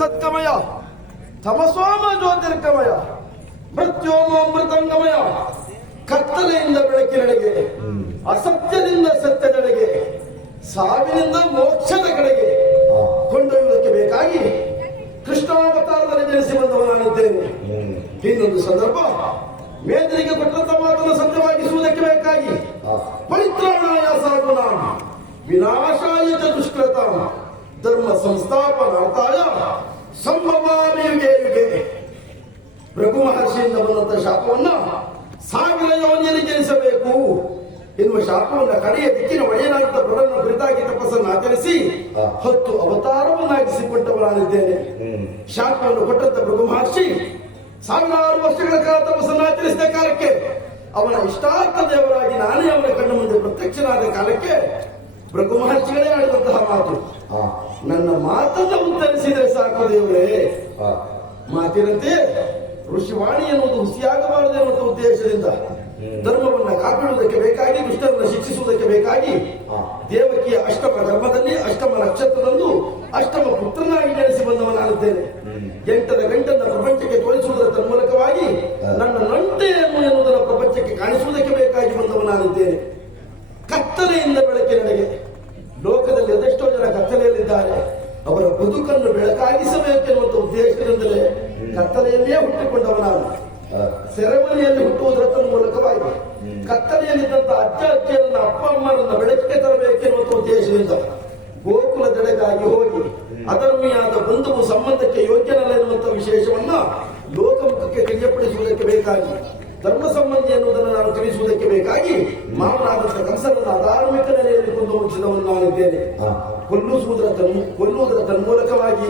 ಸತ್ಕಮಯ ತಮಸೋಮ ಜ್ಯೋತಿರ್ಗಮಯ ಮೃತ್ಯೋಮೃತಂಗಮಯ ಕತ್ತಲೆಯಿಂದ ಬೆಳಕಿನೆಡೆಗೆ ಅಸತ್ಯದಿಂದ ಸತ್ಯದೆಡೆಗೆ ಸಾವಿನಿಂದ ಮೋಕ್ಷದ ಕಡೆಗೆ ಕೊಂಡೊಯ್ಯುವುದಕ್ಕೆ ಬೇಕಾಗಿ ಕೃಷ್ಣಾವತಾರದಲ್ಲಿ ಜನಿಸಿ ಬಂದವನಾಗಿದ್ದೇನೆ. ಇನ್ನೊಂದು ಸಂದರ್ಭ ಮೇದರಿಗೆ ಕೊಟ್ಟಂತ ಮಾತನ್ನು ಸತ್ಯವಾಗಿಸುವುದಕ್ಕೆ ಬೇಕಾಗಿ ಪರಿತ್ರಾಣಾಯ ಸಾಗುಣ ವಿನಾಶಾಯ ದುಷ್ಕೃತ ಧರ್ಮ ಸಂಸ್ಥಾಪನಾರ್ಥಾಯ ಸಂಭವಾಮಿ ಯುಗೆ ಯುಗೆ ಭೃಗು ಮಹರ್ಷಿಯಿಂದ ಬಂದಂತ ಶಾಪವನ್ನ 1000 ಯೋನಿಯಲ್ಲಿ ಜನಿಸಬೇಕು ಎನ್ನುವ ಶಾಪವನ್ನ ಕಡೆಯ ದಿಕ್ಕಿನ ಒಡೆಯನಾದ ಪ್ರಭುವನ್ನು ಕುರಿತಾಗಿ ತಪಸ್ಸನ್ನು ಆಚರಿಸಿ 10 ಅವತಾರವನ್ನಾಗಿಸಿಕೊಟ್ಟವನಾಗಿದ್ದೇನೆ. ಶಾಪವನ್ನು ಕೊಟ್ಟಂತ ಭೃಗು ಮಹರ್ಷಿ 1000 ವರ್ಷಗಳ ಕಾಲ ತಪಸ್ಸನ್ನು ಆಚರಿಸಿದ ಕಾಲಕ್ಕೆ ಅವನ ಇಷ್ಟಾರ್ಥ ದೇವರಾಗಿ ನಾನೇ ಅವನ ಕಣ್ಣು ಮುಂದೆ ಪ್ರತ್ಯಕ್ಷನಾದ ಕಾಲಕ್ಕೆ ಭೃಗು ಮಹರ್ಷಿಗಳೇ ಆಡಿದಂತಹ ಮಾತು, ನನ್ನ ಮಾತನ್ನು ಉತ್ತರಿಸಿದರೆ ಸಾಕು ದೇವರೇ. ಮಾತಿನಂತೆ ಋಷಿವಾಣಿ ಎನ್ನುವುದು ಹುಸಿಯಾಗಬಾರದು ಎನ್ನುವ ಉದ್ದೇಶದಿಂದ ಧರ್ಮವನ್ನು ಕಾಪಾಡುವುದಕ್ಕೆ ಬೇಕಾಗಿ ದುಷ್ಟರನ್ನು ಶಿಕ್ಷಿಸುವುದಕ್ಕೆ ಬೇಕಾಗಿ ದೇವಕಿಯ ಅಷ್ಟಮ ಧರ್ಮದಲ್ಲಿ ಅಷ್ಟಮ ನಕ್ಷತ್ರದಂದು ಅಷ್ಟಮ ಪುತ್ರನಾಗಿ ಜನಿಸಿ ಬಂದವನಾಗಿದ್ದೇನೆ. 8ರ ಗಂಟನ್ನು ಪ್ರಪಂಚಕ್ಕೆ ತೋರಿಸುವುದರ ತನ್ಮೂಲಕವಾಗಿ ನನ್ನ ನಂಟೆಯನ್ನು ಎನ್ನುವುದನ್ನು ಪ್ರಪಂಚಕ್ಕೆ ಕಾಣಿಸುವುದಕ್ಕೆ ಬೇಕಾಗಿ ಬಂದವನಾಗಿದ್ದೇನೆ. ಕತ್ತಲೆಯಿಂದ ಬೆಳಕಿನೆಡೆಗೆ ಲೋಕದಲ್ಲಿ ಅದೆಷ್ಟೋ ಜನ ಕತ್ತಲೆಯಲ್ಲಿದ್ದಾರೆ, ಅವರ ಬದುಕನ್ನು ಬೆಳಕಾಗಿಸಬೇಕೆನ್ನುವಂತ ಉದ್ದೇಶದಿಂದಲೇ ಕತ್ತಲೆಯಲ್ಲಿಯೇ ಹುಟ್ಟಿಕೊಂಡವನಾದ ಸೆರೆಮನೆಯಲ್ಲಿ ಹುಟ್ಟುವುದರ ಮೂಲಕವಾಗಿ ಕತ್ತಲೆಯಲ್ಲಿದ್ದಂತಹ ಅಜ್ಜ ಅಜ್ಜಿಯರನ್ನ ಅಪ್ಪ ಅಮ್ಮರನ್ನ ಬೆಳಕಿಗೆ ತರಬೇಕೆನ್ನುವಂತ ಉದ್ದೇಶದಿಂದ ಗೋಕುಲದೆಡೆಗಾಗಿ ಹೋಗಿ ಅಧರ್ಮಿಯಾದ ಬಂಧುವು ಸಂಬಂಧಕ್ಕೆ ಯೋಗ್ಯನಲ್ಲ ಎನ್ನುವಂತ ವಿಶೇಷವನ್ನ ಲೋಕಮುಖಕ್ಕೆ ತಿಳಿಯಪಡಿಸುವುದಕ್ಕೆ ಬೇಕಾಗಿ ಧರ್ಮ ಸಂಬಂಧಿ ಎನ್ನುವುದನ್ನು ನಾನು ತಿಳಿಸುವುದಕ್ಕೆ ಬೇಕಾಗಿ ಮಾವನಾದಂತಹ ಕಂಸನನ್ನ ಧಾರ್ಮಿಕ ನೆಲೆಯಲ್ಲಿ ಕೊಂದು ಮುಗಿಸಿದವನಾಗಿದ್ದೇನೆ. ಕೊಲ್ಲುವುದರ ತನ್ಮೂಲಕವಾಗಿ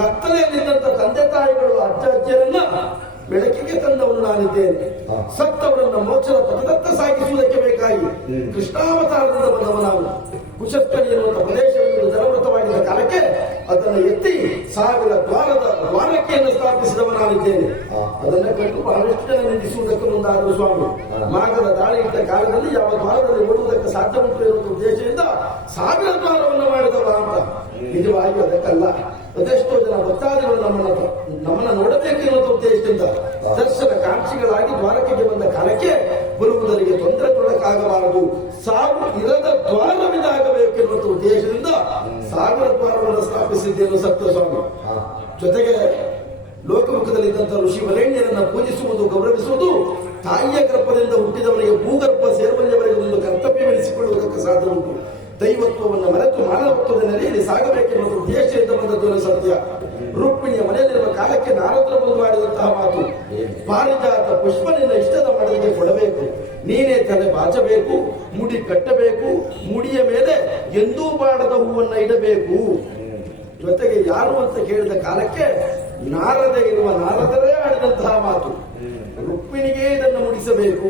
ಕತ್ತಲೆಯಲ್ಲಿದ್ದಂತಹ ತಂದೆ ತಾಯಿಗಳು ಅಜ್ಜ ಅಜ್ಜಿಯರನ್ನ ಬೆಳಕಿಗೆ ತಂದವನು ನಾನಿದ್ದೇನೆ. ಸತ್ತವರನ್ನ ಮೋಕ್ಷದ ಪಥದತ್ತ ಸಾಗಿಸುವುದಕ್ಕೆ ಬೇಕಾಗಿ ಕೃಷ್ಣಾವತಾರದಿಂದ ಬಂದವನಾನು. ಕುಶಸ್ಥಳಿ ಎನ್ನುವಂತಹ ಪ್ರದೇಶವನ್ನು ಜಲವೃತವಾಗಿದ್ದ ಕಾಲಕ್ಕೆ ಅದನ್ನು ಎತ್ತಿ 1000 ದ್ವಾರಕೆಯನ್ನು ಸ್ಥಾಪಿಸಿದವನಾಗಿದ್ದೇನೆ. ಅದನ್ನ ಕಂಡು ಬಹಳಷ್ಟು ಜನ ನಿಂದಿಸುವುದಕ್ಕೆ ಮುಂದಾದರು ಸ್ವಾಮಿ. ಮಾಗದ ದಾಳಿ ಇಟ್ಟ ಕಾಲದಲ್ಲಿ ಯಾವ ದ್ವಾರದಲ್ಲಿ ಓಡುವುದಕ್ಕೆ ಸಾಧ್ಯ ಉಂಟು ಎನ್ನುವ ಉದ್ದೇಶದಿಂದ 1000 ದ್ವಾರವನ್ನು ಮಾಡಿದವ ಅಂತ. ನಿಜವಾಗಿ ಅದಕ್ಕಲ್ಲ, ಅದೆಷ್ಟೋ ಜನ ಭಕ್ತಾದಿಗಳು ನಮ್ಮನ್ನ ನೋಡಬೇಕೆನ್ನುವ ಉದ್ದೇಶದಿಂದ ದರ್ಶನ ಕಾಂಕ್ಷಿಗಳಾಗಿ ದ್ವಾರಕೆಗೆ ಬಂದ ಕಾಲಕ್ಕೆ ಬರುವುದರಿಗೆ ತೊಂದರೆ ತೊಡಕಾಗಬಾರದು, ಸಾವು ಇರದ ದ್ವಾರವಿದಾಗಬೇಕೆನ್ನುವ ಉದ್ದೇಶದಿಂದ 1000 ದ್ವಾರವನ್ನು ಸ್ಥಾಪಿಸಿದ್ದೇನು ಸತ್ಯ ಸ್ವಾಮಿ. ಜೊತೆಗೆ ಲೋಕಮುಖದಲ್ಲಿದ್ದಂತಹ ಋಷಿ ವರೇಣ್ಯರನ್ನ ಪೂಜಿಸುವುದು ಗೌರವಿಸುವುದು ತಾಯಿಯ ಗರ್ಭದಿಂದ ಹುಟ್ಟಿದವರಿಗೆ ಭೂಗರ್ಭ ಸೇರ್ಪಡೆಯವರೆಗೆ ಒಂದು ಕರ್ತವ್ಯವೆನಿಸಿಕೊಳ್ಳುವುದಕ್ಕೆ ಸಾಧ್ಯ ಉಂಟು. ದೈವತ್ವವನ್ನು ಮರೆತು ಮಾನವತ್ವದ ನೆಲೆಯಲ್ಲಿ ಸಾಗಬೇಕೆನ್ನುವ ಉದ್ದೇಶದಿಂದ ಬಂದದ್ದು ಸತ್ಯ. ರುಕ್ಮಿಣಿಯ ಮನೆಯಲ್ಲಿರುವ ಕಾಲಕ್ಕೆ ನಾರದ್ರ ಬಂದು ಮಾಡಿದಂತಹ ಮಾತು, ಪಾರಿಜಾತ ಪುಷ್ಪ ನಿನ್ನ ಇಷ್ಟದ ಮಡಲಿಗೆ ಕೊಡಬೇಕು, ನೀನೇ ತಲೆ ಬಾಚಬೇಕು, ಮುಡಿ ಕಟ್ಟಬೇಕು, ಮುಡಿಯ ಮೇಲೆ ಎಂದೂ ಬಾಡದ ಹೂವನ್ನ ಇಡಬೇಕು. ಜೊತೆಗೆ ಯಾರು ಅಂತ ಕೇಳಿದ ಕಾಲಕ್ಕೆ ನಾರದೆ ಇರುವ ನಾರದರೇ ಆಡಿದಂತಹ ಮಾತು, ರುಕ್ಮಿಣಿಗೆ ಇದನ್ನು ಮುಡಿಸಬೇಕು,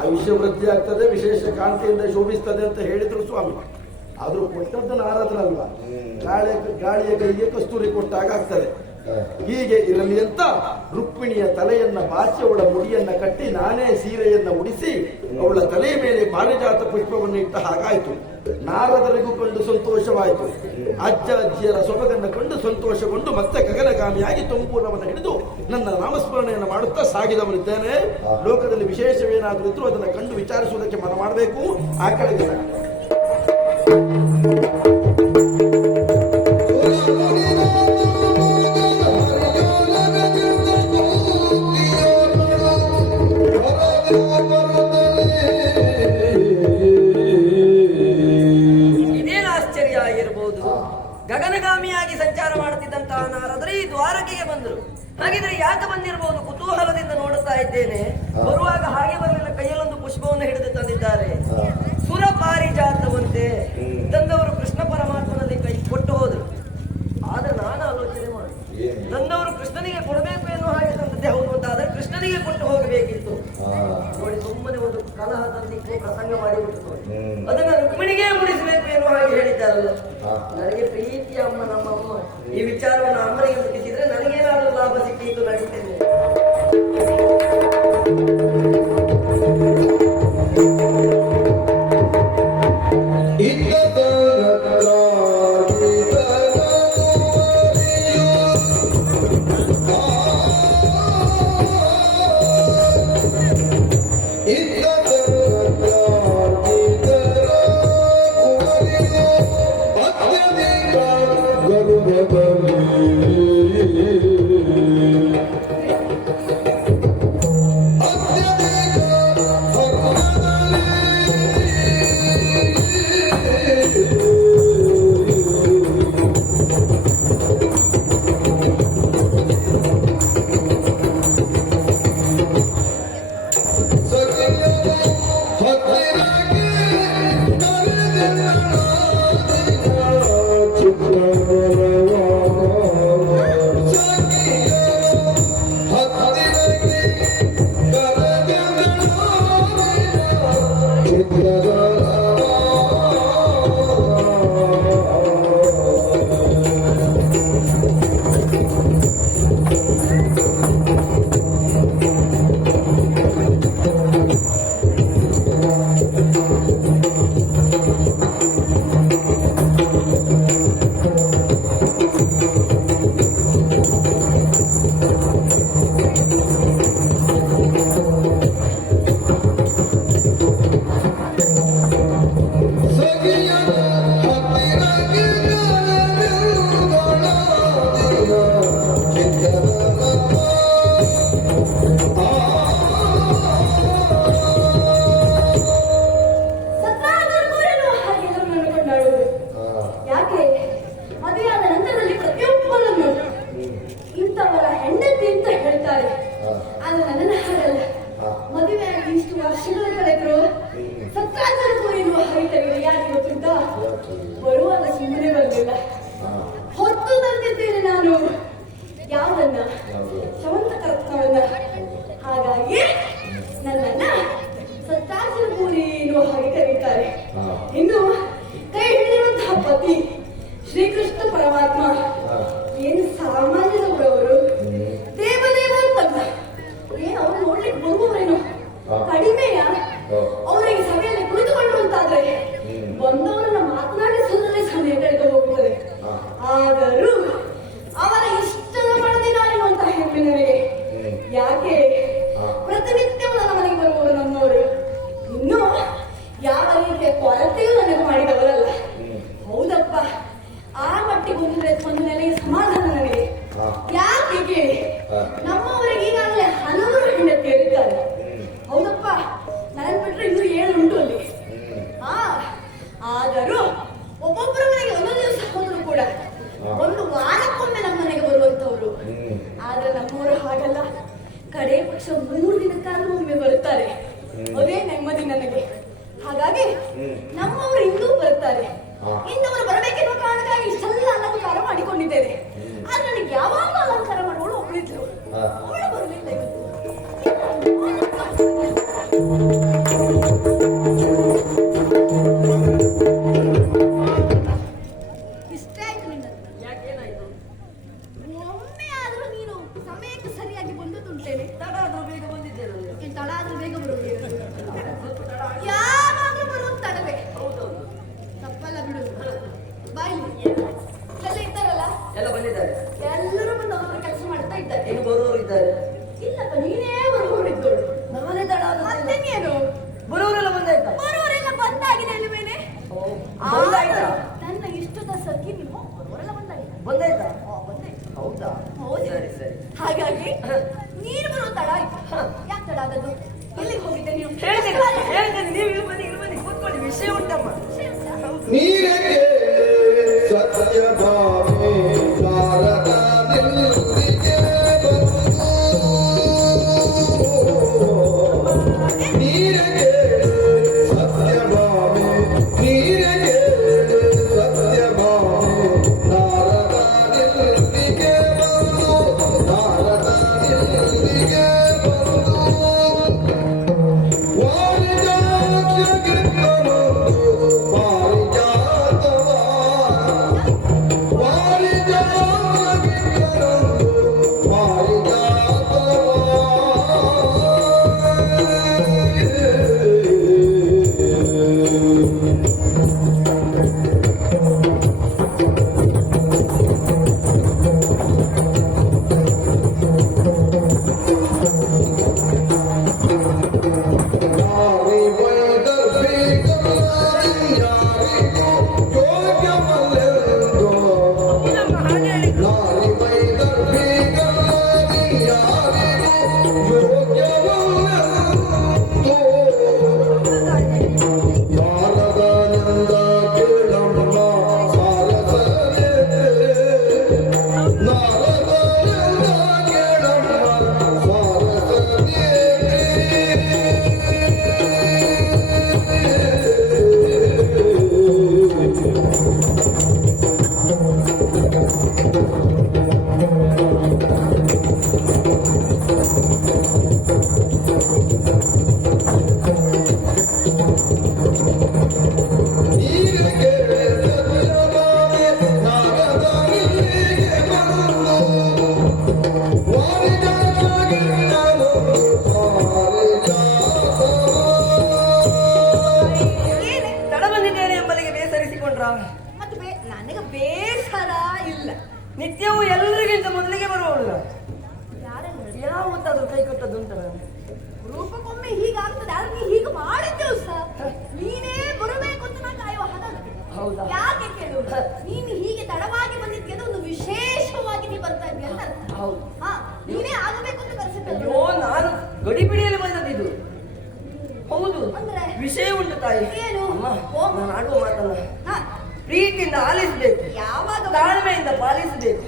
ಆಯುಷ್ಯ ವೃದ್ಧಿ ಆಗ್ತದೆ, ವಿಶೇಷ ಕಾಂತಿಯಿಂದ ಶೋಭಿಸ್ತದೆ ಅಂತ ಹೇಳಿದ್ರು ಸ್ವಾಮಿ. ಆದ್ರೂ ಕೊಟ್ಟದ್ದು ನಾರದರಲ್ವಾ, ಗಾಳಿಯ ಕೈಗೆ ಕಸ್ತೂರಿ ಕೊಟ್ಟಾಗ ಆಗ್ತದೆ. ಹೀಗೆ ಇರಲಿ ಅಂತ ರುಕ್ಮಿಣಿಯ ತಲೆಯನ್ನ ಬಾಚಿ ಅವಳ ಮುಡಿಯನ್ನ ಕಟ್ಟಿ ನಾನೇ ಸೀರೆಯನ್ನ ಉಡಿಸಿ ಅವಳ ತಲೆಯ ಮೇಲೆ ಪಾರಿಜಾತ ಪುಷ್ಪವನ್ನು ಇಟ್ಟ ಹಾಗಾಯ್ತು. ನಾರದರಿಗೂ ಕಂಡು ಸಂತೋಷವಾಯಿತು. ಅಜ್ಜ ಅಜ್ಜಿಯರ ಸೊಬಗನ್ನು ಕಂಡು ಸಂತೋಷಗೊಂಡು ಮತ್ತೆ ಗಗನಗಾಮಿಯಾಗಿ ತಂಬೂರವನ್ನು ಹಿಡಿದು ನನ್ನ ನಾಮಸ್ಮರಣೆಯನ್ನು ಮಾಡುತ್ತಾ ಸಾಗಿದವರಿದ್ದೇನೆ. ಲೋಕದಲ್ಲಿ ವಿಶೇಷವೇನಾದರೂ ಇದ್ರೂ ಅದನ್ನು ಕಂಡು ವಿಚಾರಿಸುವುದಕ್ಕೆ ಮನ ಮಾಡಬೇಕು. ಆ ಕಡೆಗೆ ಗಗನಗಾಮಿಯಾಗಿ ಸಂಚಾರ ಮಾಡುತ್ತಿದ್ದಂತಹ ನಾರದರು ಈ ದ್ವಾರಕೆಗೆ ಬಂದರು. ಹಾಗಿದ್ರೆ ಯಾಕೆ ಬಂದಿರಬಹುದು? ಕುತೂಹಲದಿಂದ ನೋಡುತ್ತಾ ಇದ್ದೇನೆ. ಬರುವಾಗ ಹಾಗೆ ಬರಲಿಲ್ಲ, ಕೈಯಲ್ಲೊಂದು ಪುಷ್ಪವನ್ನು ಹಿಡಿದು ತಂದಿದ್ದಾರೆ. ಸುರ ಪಾರಿಜಾತವಂತೆ ತಂದವರು ಕೃಷ್ಣ ಪರಮಾತ್ಮನಲ್ಲಿ ಕೈ ಕೊಟ್ಟು ಹೋದರು. ಆದ್ರೆ ನಾನು ಆಲೋಚನೆ ಮಾಡಿ ತಂದವರು ಕೃಷ್ಣನಿಗೆ ಕೊಡಬೇಕು ಎನ್ನುವ ಹಾಗೆ ತಂದದ್ದೇ ಹೌದು ಅಂತ ಆದ್ರೆ ಕೃಷ್ಣನಿಗೆ ಕೊಟ್ಟು ಹೋಗಬೇಕಿತ್ತು. ನೋಡಿ, ಸುಮ್ಮನೆ ಒಂದು ಕಲಹ ತಂದಿಕ್ಕೆ ಪ್ರಸಂಗ ಮಾಡಿಬಿಟ್ಟು ಅದನ್ನ ರುಕ್ಮಿಣಿಗೆ ಮುಡಿಸಬೇಕು ಎನ್ನುವ ಹಾಗೆ ಹೇಳಿದ್ದಾರಲ್ಲ. ನನಗೆ ಪ್ರೀತಿಯ ಅಮ್ಮ, ನಮ್ಮ ಅಮ್ಮ, ಈ ವಿಚಾರವನ್ನು ಅಮ್ಮನಿಗೆ ಮುಟ್ಟಿಸಿದ್ರೆ ನನಗೇನಾದ್ರೂ ಲಾಭ ಸಿಕ್ಕಿದ್ದು ನಡೀತೇನೆ. ಬರುವಾಗ ಸುಮ್ಮನೆ ಬರಲಿಲ್ಲ, ಹೊತ್ತು ತಂದಿದ್ದೇನೆ ನಾನು. ಯಾವುದನ್ನ? ಶವಂತಕ ರತ್ನವನ್ನ. ಹಾಗಾಗಿ ನನ್ನನ್ನ ಸತ್ಯಾರ್ಜುನಪುರಿ ಎನ್ನುವ ಹಾಗೆ ಕರೀತಾರೆ. ಇನ್ನು ಕೈ ಹಿಡಿದಿರುವಂತಹ ಪತಿ ಶ್ರೀಕೃಷ್ಣ ಪರಮಾತ್ಮ ಏನು ಸಾಮಾನ್ಯದವರು, ದೇವದೇವ ಅಂತಲ್ಲ, ಏನು ಅವರು ನೋಡ್ಲಿಕ್ಕೆ ಬರುವವರೇನು ಕಡಿಮೆಯ? ಅವರಿಗೆ ಸಭೆಯಲ್ಲಿ ಕುಳಿತುಕೊಳ್ಳುವಂತಾದ್ರೆ ಬಂದವರನ್ನ ಮಾತನಾಡಿಸುವುದರಲ್ಲಿ ಸಮಯ ಕಳೆದು ಹೋಗುತ್ತದೆ. ಆದರೂ ಅವರ ಇಷ್ಟದ ಮಾಡದೆ ನಾನೆನ್ನುವಂತ ಹೆಮ್ಮೆ ನನಗೆ. ಯಾಕೆ ಪ್ರತಿನಿತ್ಯವೂ ನನ್ನ ಮನೆಗೆ ಬರುವವರು ನಮ್ಮವರು. ಇನ್ನು ಯಾವ ರೀತಿಯ ಕೊರತೆಯೂ ನನಗೆ ಮಾಡಿದವರಲ್ಲ. ಹೌದಪ್ಪ, ಆ ಮಟ್ಟಿಗೆ ಒಂದು ನೆಲೆಯ ಸಮಾಧಾನ ನನಗೆ. ಯಾಕೆ ಕೇಳಿ, ನಮ್ಮವರಿಗೆ ಈಗಾಗಲೇ ಹಲವರು ಹೆಂಡತಿಯರಿದ್ದಾರೆ. ಹೌದಪ್ಪ, ನನ್ನ ಬಿಟ್ಟರೆ ಇನ್ನೂ 7 ಉಂಟು ಅಲ್ಲಿ. ಆದರೂ ಒಬ್ಬೊಬ್ಬರ ಮನೆಗೆ ಒಂದೊಂದು ದಿವಸ ಹೋದ್ರು ಕೂಡ ಒಂದು ವಾರಕ್ಕೊಮ್ಮೆ ನಮ್ಮ ಮನೆಗೆ ಬರುವಂತವ್ರು. ಆದ್ರೆ ನಮ್ಮವರು ಹಾಗಲ್ಲ, ಕಡೆ ಪಕ್ಷ 3 ದಿನಕ್ಕಾದ್ರೂ ಒಮ್ಮೆ ಬರುತ್ತಾರೆ. ಅದೇ ನೆಮ್ಮದಿ ನನಗೆ. ಹಾಗಾಗಿ ನಮ್ಮವರು ಇಂದೂ ಬರ್ತಾರೆ. ಇಂದವರು ಬರಬೇಕೆನ್ನುವ ಕಾರಣಕ್ಕಾಗಿ ಇಷ್ಟೆಲ್ಲ ಅಲಂಕಾರ ಮಾಡಿಕೊಂಡಿದ್ದೇನೆ. ಆದ್ರೆ ನನಗೆ ಯಾವಾಗ ಅಲಂಕಾರ ಮಾಡೋಳು ಒಬ್ಬಳಿದ್ಲು. ಅವಳು ಇಷ್ಟೇ ಆಯ್ತು ನಿನ್ನದು. ಯಾಕೇನಾಯ್ತು? ಒಮ್ಮೆ ಆದ್ರೂ ನೀನು ಸಮಯಕ್ಕೆ ಸರಿಯಾಗಿ ಬಂದದ್ದುಂಟೇನೆ. ತಡ ಆದ್ರೂ ಬೇಗ ಬಂದಿದ್ದೇನಲ್ಲ. ಏನ್ ತಡ ಆದ್ರೂ ಬೇಗ ಬರುವುದು? ಸ್ವಲ್ಪ ತಡ ಆಯ್ತು. ಯಾವಾಗ್ಲೂ ಬರುವುದು ತಡವೇ. ಹೌದೌದು. ತಪ್ಪಲ್ಲ ಬಿಡು. ಬಾಯ್ಲಿ ಎಲ್ಲ ಇದ್ದಾರಲ್ಲ, ಎಲ್ಲ ಬಂದಿದ್ದಾರೆ. ಎಲ್ಲರೂ ಬಂದು ಅವರ ಕೆಲಸ ಮಾಡ್ತಾ ಇದ್ದಾರೆ. ಇನ್ನು ಬರುವವರು ಇದ್ದಾರೆ. ಇಲ್ಲಪ್ಪ, ನೀನೇ ಬರುವವರಿದ್ದೋಳು. ನಾನೇ ತಡ ಆದ್ರೆ ಮತ್ತೇನೇನು? ಬರುವವರೆಲ್ಲ ಬಂದಾಯ್ತಾ? ಬರುವವರೆಲ್ಲ ಬಂದಾಗಿದೆ ಅಲ್ವೇನೆ? ಬಂದಾಯ್ತಾ? ನನ್ನ ಇಷ್ಟದ ಸಖಿ ನೀವು ಬರುವವರೆಲ್ಲ ಬಂದಾಗಿದೆ. ಬಂದಾಯ್ತಾ? ಬಂದಾಯ್ತು. ಹೌದಾ? ಹೌದು. ಸರಿ ಸರಿ. ಹಾಗಾಗಿ ನೀನು ಬರುವ ತಡ ಆಯ್ತು. ಯಾಕೆ ತಡ ಆದದ್ದು? ಎಲ್ಲಿಗೆ ಹೋಗಿದ್ದೆ ನೀನು? ಹೇಳ್ತೇನೆ. ನೀವು ಇಲ್ಲಿ ಬನ್ನಿ ಕೂತ್ಕೊಳ್ಳಿ. ವಿಷಯ ಉಂಟಮ್ಮ. ನೀರೇ ಸತ್ಯಭಾಮೆ ಶಾರದಾದಿಗೆ ನೀರೇ ಸತ್ಯಭಾಮೆ ನೀರೇ ಸತ್ಯಭಾಮೆ ಶಾರದಾದಿಗೆ ಬಂದು ಶಾರದಾದಿಗೆ ತಡ ಬಂದಿದ್ದೇನೆ ಎಂಬಲ್ಲಿಗೆ ಬೇಸರಿಸಿಕೊಂಡ್ರ? ಮತ್ತೆ ನನಗೆ ಬೇಸರ ಇಲ್ಲ. ನಿತ್ಯವೂ ಎಲ್ಲರಿಗಿಂತ ಮೊದಲಿಗೆ ಬರುವವಳು. ಯಾರನ್ನು ಹೇಳಿ? ಯಾವತ್ತಾದ್ರೂ ಕೈ ಕೊಟ್ಟದ್ದುಂಟ ನಾನು? ರೂಪಕ್ಕೊಮ್ಮೆ ಹೀಗಾಗ್ತದೆ, ಆದ್ರೆ ನೀ ಹೀಗೆ ಮಾಡಿದ್ದೆವು ಸರ್. ನೀನೇ ಬರಬೇಕು ಅಂತ ನಾನು ಕಾಯುವ ಹದಕ್ಕೆ. ಹೌದಾ? ಯಾಕೆ ಕೇಳು? ನೀನು ಹೀಗೆ ತಡವಾಗಿ ಬಂದಿದ್ಕೆ ಒಂದು ವಿಶೇಷವಾಗಿ ನೀ ಬರ್ತಾ ಇದ್ವಿ ಅಂತ ಅರ್ಥ. ಹೌದು. ಹಾ, ನೀನೇ ಆಗಬೇಕು ಅಂತ ಕರೆಸಿದ್ದೆ. ಅಯ್ಯೋ, ನಾನು ಗಡಿಬಿಡಿಯಲ್ಲಿ ಬಂದದ್ದು. ಹೌದು. ಅಂದ್ರೆ? ವಿಷಯ ಉಂಟು ತಾಯಿ. ಏನು? ಅಮ್ಮ, ಓ. ನಾನು ಆಡುವ ಮಾತಲ್ಲ ಹಾ, ಪ್ರೀತಿಯಿಂದ ಆಲಿಸಬೇಕು, ಯಾವಾಗ ತಾಳ್ಮೆಯಿಂದ ಪಾಲಿಸಬೇಕು.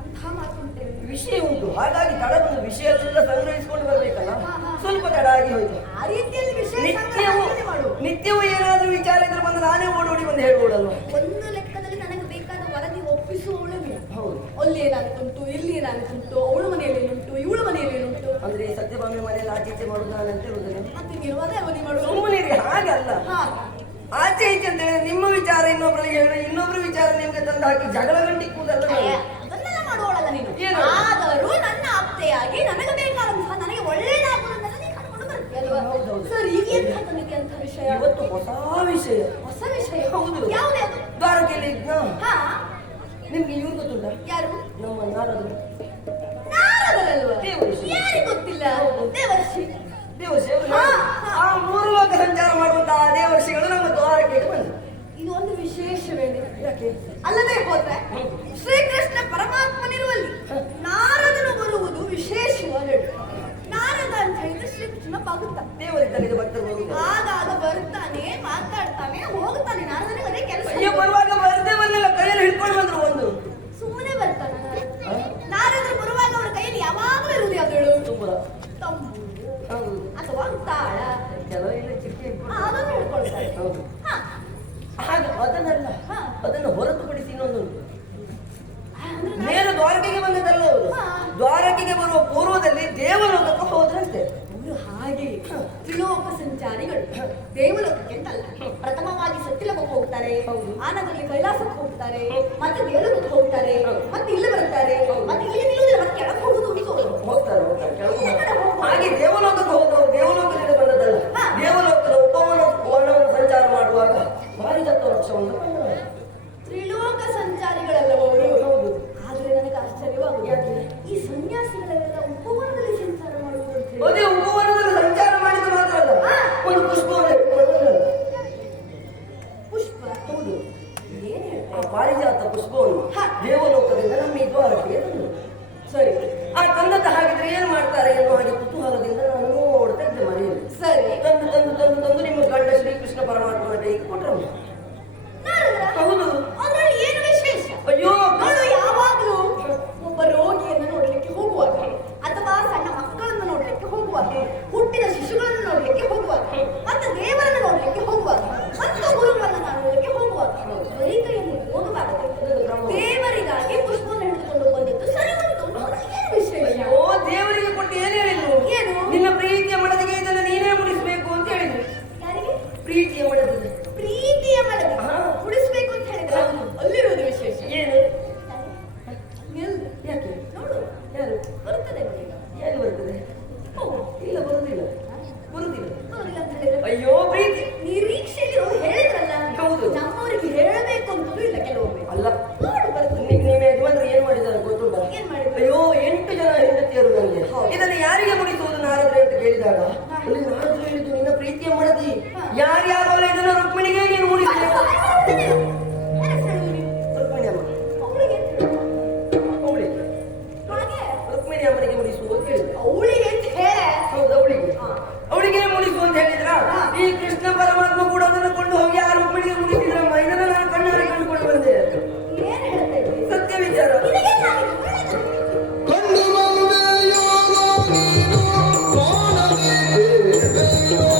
ಅಂತ ಮಾತುಂಟೇನೆ. ವಿಷಯ ಉಂಟು, ಹಾಗಾಗಿ ತಡ ಬಂದು ವಿಷಯ ಎಲ್ಲ ಸಂಗ್ರಹಿಸಿಕೊಂಡು ಬರ್ಬೇಕಲ್ಲ. ಹಾ, ಹಾ. ಸ್ವಲ್ಪ ತಡ ಆಗಿ ಹೋಯ್ತು. ಆ ರೀತಿಯಲ್ಲಿ ವಿಷಯ ನಿತ್ಯವೂ ಸಂಗ್ರಹಣೆ ಮಾಡು. ನಿತ್ಯವೂ ಏನಾದ್ರೂ ವಿಚಾರ ಇದ್ರೆ ಬಂದು ನಾನೇ ಓಡೋಡಿ ಬಂದು ಹೇಳ್ಬೋಡಲ್ವ? ಒಂದು ಲೆಕ್ಕದಲ್ಲಿ ನನಗೆ ಬೇಕಾದ ವರದಿ ಒಪ್ಪಿಸುವವಳು ನೀನು. ಹೌದು. ಅಲ್ಲಿ ಏನಾಗುತ್ತುಂಟು, ಇಲ್ಲಿ ಏನಾಗುತ್ತುಂಟು, ಅವಳ ಮನೆಯಲ್ಲಿ ಏನುಂಟು, ಇವಳ ಮನೆಯಲ್ಲಿ ಏನುಂಟು. ಅಂದ್ರೆ ಈ ಸತ್ಯಭಾಮೆ ಮನೆಯಲ್ಲಿ ಆಚೆ ಈಚೆ ಮಾಡುದು ನಾನು ಅಂತ ಹೇಳುದಿಲ್ಲ. ಮತ್ತೆ ನೀವು ಅದೇ ಅವಧಿ ಮಾಡುವ. ಸುಮ್ಮನೆ ಹಾಗಲ್ಲ. ಹಾ, ಆಚೆ ಈಚೆ ಅಂತ ಹೇಳಿದ್ರೆ ನಿಮ್ಮ ವಿಚಾರ ಇನ್ನೊಬ್ಬರಿಗೆ ಹೇಳಿ, ಇನ್ನೊಬ್ರ ವಿಚಾರ ನಿಮ್ಗೆ ತಂದು ಹಾಕಿ ಜಗಳ ಗಂಟಿಕ್ಕುವುದಲ್ಲ. ಅದನ್ನೆಲ್ಲ ಮಾಡುವವಳಲ್ಲ ನೀನು. ಏನು? ಆದರೂ ನನ್ನ ಆಪ್ತೆಯಾಗಿ ನನಗೆ ಬೇಕಾದಂತಹ, ನನಗೆ ಒಳ್ಳೆಯದಾಗುವುದನ್ನೆಲ್ಲ ನೀ ಕರ್ಕೊಂಡು ಬರ್ತೀಯ ಅಲ್ವಾ? ಹೌದೌದು. ಸರ್, ಈಗ ಎಂತ ತಂದಿದ್ದೆ ಅಂತ ವಿಷಯ? ಇವತ್ತು ಹೊಸ ವಿಷಯ. ಹೊಸ ವಿಷಯ? ಹೌದು. ಯಾವುದೇ ಅದು? ದ್ವಾರಕೆಯಲ್ಲಿ ಇದ್ನ ಹಾ, ನಿಮ್ಗೆ ಇವ್ರು ಗೊತ್ತುಂಟ? ಯಾರು? ನಮ್ಮ ನಾರದರು. ನಾರದರಲ್ವಾ? ದೇವರ್ಷಿ. ಯಾರಿಗೆ ಗೊತ್ತಿಲ್ಲ? ದೇವರ್ಷಿ. ದೇವರ್ಷಿ ಅವರು. ಹಾ, ಆ ಮೂರು ಲೋಕ ಸಂಚಾರ ಮಾಡುವಂತಹ ದೇವರ್ಷಿಗಳು ನಮ್ಮ ದ್ವಾರಕೆಗೆ ಬಂದರು. ಇದು ಒಂದು ವಿಶೇಷವೇನೆ. ಯಾಕೆ? ಅಲ್ಲದೆ ಹೋದ್ರೆ ಶ್ರೀಕೃಷ್ಣ ಪರಮಾತ್ಮನಿರುವಲ್ಲಿ ನಾರದನು ಬರುವುದು ವಿಶೇಷವಾದ. ನಾರದ ಅಂತ ಹೇಳಿದ್ರೆ ಶ್ರೀಕೃಷ್ಣ ಭಕ್ತ. ದೇವರಿದ್ದಲ್ಲಿ ಭಕ್ತರು ಬರುವುದು. ಆಗಾಗ ಬರ್ತಾನೆ, ಮಾತಾಡ್ತಾನೆ, ಹೋಗ್ತಾನೆ. ನಾರದನಿಗೆ ಅದೇ ಕೆಲಸ. ಅಯ್ಯೋ, ಬರುವಾಗ ಬರದೇ ಬಂದಿಲ್ಲ, ಕೈಯಲ್ಲಿ ಹಿಡ್ಕೊಂಡು ಬಂದ್ರು. ಒಂದು ಸುಮ್ಮನೆ ಬರ್ತಾನೆ ನಾರದರು ಬರುವಾಗ ಅವರ ಕೈಯಲ್ಲಿ ಯಾವಾಗಲೂ ಇರುವುದು ಯಾವ್ದು? ತುಂಬುರ. ತಂಬು ಹೌದು. ಅಥವಾ ತಾಳ, ಕೆಲವು ಇಲ್ಲ ಚಿಕ್ಕಿ ಹಿಡ್ಕೊಂಡು. ಅದನ್ನು ಹಿಡ್ಕೊಳ್ತಾರೆ. ಹೌದು. ಹಾ, ಹಾಗೆ ಅದನ್ನಲ್ಲ, ಹಾ. ಅದನ್ನು ಹೊರತುಪಡಿಸಿ ಇನ್ನೊಂದುಂಟು. ಅಂದ್ರೆ ನೇರ ದ್ವಾರಕೆಗೆ ಬಂದದಲ್ಲ ಅವರು. ಹಾ. ದ್ವಾರಕೆಗೆ ಬರುವ ಪೂರ್ವದಲ್ಲಿ ದೇವಲೋಕಕ್ಕೆ ಹೋದ್ರಂತೆ. ಅವರು ಹಾಗೆ ತ್ರಿಲೋಕ ಸಂಚಾರಿಗಳು. ದೇವಲೋಕಕ್ಕೆ ಅಂತಲ್ಲ, ಪ್ರಥಮವಾಗಿ ಸತ್ಯಲೋಕಕ್ಕೆ ಹೋಗ್ತಾರೆ, ಹೌದು. ಆನಂದರಲ್ಲಿ ಕೈಲಾಸಕ್ಕೆ ಹೋಗ್ತಾರೆ. ಮಾಡ್ತಾರೆ, ಮತ್ತೆ ದೇವಲೋಕಕ್ಕೆ ಹೋಗ್ತಾರೆ, ಮತ್ತೆ ಇಲ್ಲಿ ಬರ್ತಾರೆ, ಮತ್ತೆ ಇಲ್ಲಿ ನಿಲ್ಲುವುದಿಲ್ಲ, ಮತ್ತೆ ಕೆಳಗೆ ಹೋಗುದು ಉಂಟು. ಹೋಗ್ತಾರೆ ಹಾಗೆ ದೇವಲೋಕಕ್ಕೆ ಹೋದವರು ದೇವಲೋಕದಿಂದ ಬಂದದಲ್ಲ, ದೇವಲೋಕದ ಉಪವನವನ್ನು ಸಂಚಾರ ಮಾಡುವಾಗ ಪಾರಿಜಾತ ವೃಕ್ಷವನ್ನು ಕಂಡವರು. ತ್ರಿಲೋಕ ಸಂಚಾರಿಗಳಲ್ಲವ ಅವರು. ಹೌದು. ಆದ್ರೆ ನನಗೆ ಆಶ್ಚರ್ಯವಾಗುವುದು, ಈ ಸನ್ಯಾಸಿಗಳೆಲ್ಲ ಉಪವನದಲ್ಲಿ ಸಂಚಾರ ಮಾಡುವುದು ಅಂತ ಹೇಳಿ. ಅದೇ ಉಪವನದಲ್ಲಿ ಸಂಚಾರ ಮಾಡಿದ ಮಾತ್ರ ಅಲ್ಲ, ಒಂದು ಪುಷ್ಪವನ್ನು ಇಟ್ಕೊಂಡು ಪುಷ್ಪ. ಹೌದು, ಏನ್ ಆ ಹೇಳ್ತಾರೆ? ಪಾರಿಜಾತ ಪುಷ್ಪವನ್ನು ದೇವಲೋಕದಿಂದ ನಮ್ಮ ಈ ದ್ವಾರಕ್ಕೆ ತಂದರು. ಸರಿ, ಆ ತಂದದ ಹಾಗಿದ್ರೆ ಏನ್ ಮಾಡ್ತಾರೆ ಎನ್ನುವ ಹಾಗೆ ಕುತೂಹಲದಿಂದ ನಾನು ನೋಡ್ತಾ ಇದ್ದೆ ಮನೆಯಲ್ಲಿ. ಸರಿ. ತಂದು ತಂದು ತಂದು ತಂದು ನಿಮ್ಮ ಗಂಡ ಶ್ರೀಕೃಷ್ಣ ಪರಮಾತ್ಮನ ಕೈಗೆ ಕೊಟ್ಟರು. ಹೌದು. ಅದ್ರಲ್ಲಿ ಏನು ವಿಶೇಷ? ಅಯ್ಯೋ, ನೋಡು, ಯಾವಾಗ್ಲೂ ಒಬ್ಬ ರೋಗಿಯನ್ನು ನೋಡ್ಲಿಕ್ಕೆ ಹೋಗುವಾಗ, ಅಥವಾ ಸಣ್ಣ ಮಕ್ಕಳನ್ನು ನೋಡ್ಲಿಕ್ಕೆ ಹೋಗುವಾಗ, ಹುಟ್ಟಿದ ಶಿಶುಗಳನ್ನು ನೋಡ್ಲಿಕ್ಕೆ ಹೋಗುವಾಗ, ಮತ್ತೆ ದೇವರನ್ನು ನೋಡ್ಲಿಕ್ಕೆ ಹೋಗುವಾಗ, ಮತ್ತು ಗುರುಗಳನ್ನು ಕಾಣಲಿಕ್ಕೆ ಹೋಗುವಾಗ ಬರೀ ಕೈಯಲ್ಲಿ ಹೋಗಬಾರದು. ದೇವರಿಗಾಗಿ ಪುಷ್ಪವನ್ನು ಹಿಡಿದುಕೊಂಡು ಬಂದಿದ್ದು ಸರಿ ಉಂಟು. ಏನು ವಿಶೇಷ? ಅಯ್ಯೋ, ದೇವರಿಗೆ ಕೊಟ್ಟು ಏನ್ ಹೇಳಿದ್ರು? ಏನು? ನಿನ್ನ ಪ್ರೀತಿಯ ಮಡದಿಗೆ ಇದನ್ನು ನೀನೇ ಮುಡಿಸ್ಬೇಕು ಅಂತ ಹೇಳಿದ್ರು. ಯಾರಿಗೆ? ಪ್ರೀತಿಯ ಮಡದಿಗೆ. ಪ್ರೀತಿಯ ಮಡದಿ ಉಳಿಸ್ಬೇಕು ಅಂತ ಹೇಳಿದ್ರೆ ಅಲ್ಲಿರುವುದು ವಿಶೇಷ. ಏನು? ಎಲ್ಲಿ? ಯಾಕೆ? ನೋಡು, ಯಾರು? ಬರುತ್ತದೆ ನೋಡಿ. ಏನು ಬರ್ತದೆ? ಹೌದು. ಇಲ್ಲ, ಬರುದಿಲ್ಲ ಬರುದಿಲ್ಲ. ಬರುದಿಲ್ಲ ಅಂತ ಹೇಳಿದ್ರೆ ಅಯ್ಯೋ, ಪ್ರೀತಿ ನಿರೀಕ್ಷೆಯಲ್ಲಿ ಅವ್ರು ಹೇಳಿದ್ರಲ್ಲ. ಹೌದು. ನಮ್ಮವರಿಗೆ ಹೇಳಬೇಕು ಅಂತಲೂ ಇಲ್ಲ ಕೆಲವೊಮ್ಮೆ. ಅಲ್ಲ. ನೋಡು, ಬರ್ತದೆ. ನಿಮ್ಮ ಯಜಮಾನರು ಏನ್ ಮಾಡಿದ್ದಾರೆ ಗೊತ್ತುಂಟಾ? ಏನ್ ಮಾಡಿದ್ರು? ಅಯ್ಯೋ, 8 ಜನ ಹೆಂಡತಿಯರು ನನಗೆ. ಇದನ್ನು ಯಾರಿಗೆ ಮುಡಿಸುವುದು ನಾರದ್ರೆ ಅಂತ ಕೇಳಿದಾಗ ಅಲ್ಲಿ ನಾರದ್ರು ಹೇಳಿದ್ದು, ನಿನ್ನ ಪ್ರೀತಿಯ ಮಡದಿ ಯಾರ್ಯಾರೋ ಇದನ್ನು ರುಕ್ಮಿಣಿಗೆ ನೀನು ಮುಡಿಸಬೇಕು. ರುಕ್ಮಿಣಿ ಅಮ್ಮ, ಅವಳಿಗೆ ರುಕ್ಮಿಣಿ ಅಮ್ಮನಿಗೆ ಮುಡಿಸು ಅಂತ ಹೇಳಿದ್ರು. ಅವಳಿಗೆ ಅಂತ ಹೇಳ. ಹೌದು, ಅವಳಿಗೆ ಮುಡಿಸು ಅಂತ ಹೇಳಿದ್ರ. ಈ ಕೃಷ್ಣ ಪರಮಾತ್ಮ ಕೂಡ ಅದನ್ನು ಕೊಂಡು ಹೋಗಿ ಆ ರುಕ್ಮಿಣಿಗೆ ಮುಡಿಸಿದ್ರಮ್ಮ. ಇದನ್ನು ನಾನು ಕಣ್ಣಾರೆ ಕಂಡುಕೊಂಡು ಬಂದೆ. ಏನ್ ಹೇಳ್ತಾ ಇದ್ರಿ? ಸತ್ಯ ವಿಚಾರ. ಕಂಡು ಬಂದೆಯೋ ನೀನು ಕಾಣದೆ ಬೇರೆಯೋ. ಕಂಡು ಬಂದೆಯೋ ನೀನು ಕಾಣದೆ ಬೇರೆಯೋ.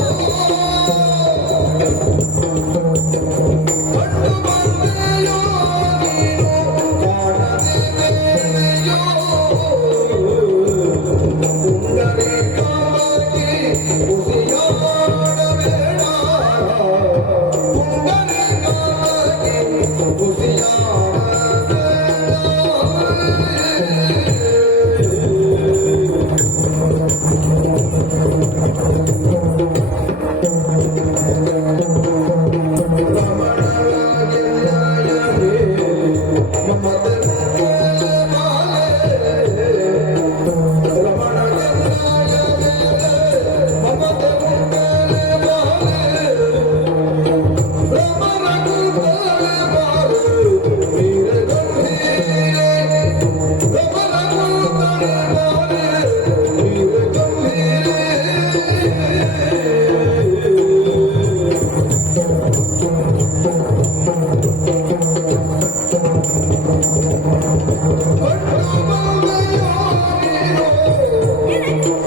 ಪುಂಡರೀಕಾಗಿ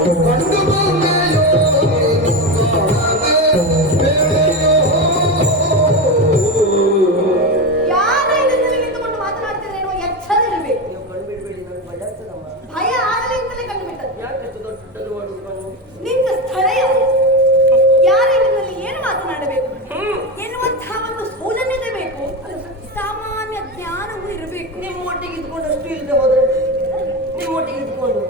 ಉಸಿಯಾಡಬೇಡ, ಪುಂಡರೀಕಾಗಿ ಯಾರ ಇದರಲ್ಲಿ ನಿಂತುಕೊಂಡು ಮಾತನಾಡ್ತಿದ್ರೆ ಎನ್ನುವ ಎಚ್ಚರ ಇರಬೇಕು. ನೀವು ಕಣ್ಣು ಬಿಡಬೇಡಿ, ನನಗೆ ಭಯ ಆಗ್ತದಮ್ಮ. ಭಯ ಆಗಲಿ ಅಂತಲೇ ಕಂಡು ಬಿಟ್ಟದ್ದು. ಯಾಕೆ ದೊಡ್ಡದು ಮಾಡುದು ನಾನು? ನಿನ್ನ ಸ್ಥಳ ಯಾವುದು? ಯಾರ ಇದರಲ್ಲಿ ಏನು ಮಾತನಾಡಬೇಕು ಎನ್ನುವಂತಹ ಒಂದು ಸೌಜನ್ಯತೆ ಬೇಕು. ಸಾಮಾನ್ಯ ಜ್ಞಾನವೂ ಇರಬೇಕು. ನಿಮ್ಮೊಟ್ಟಿಗೆ ಇದ್ಕೊಂಡಷ್ಟು ಇಲ್ಲದೆ ಹೋದ್ರೆ, ನಿಮ್ಮೊಟ್ಟಿಗೆ ಇದ್ಕೊಂಡು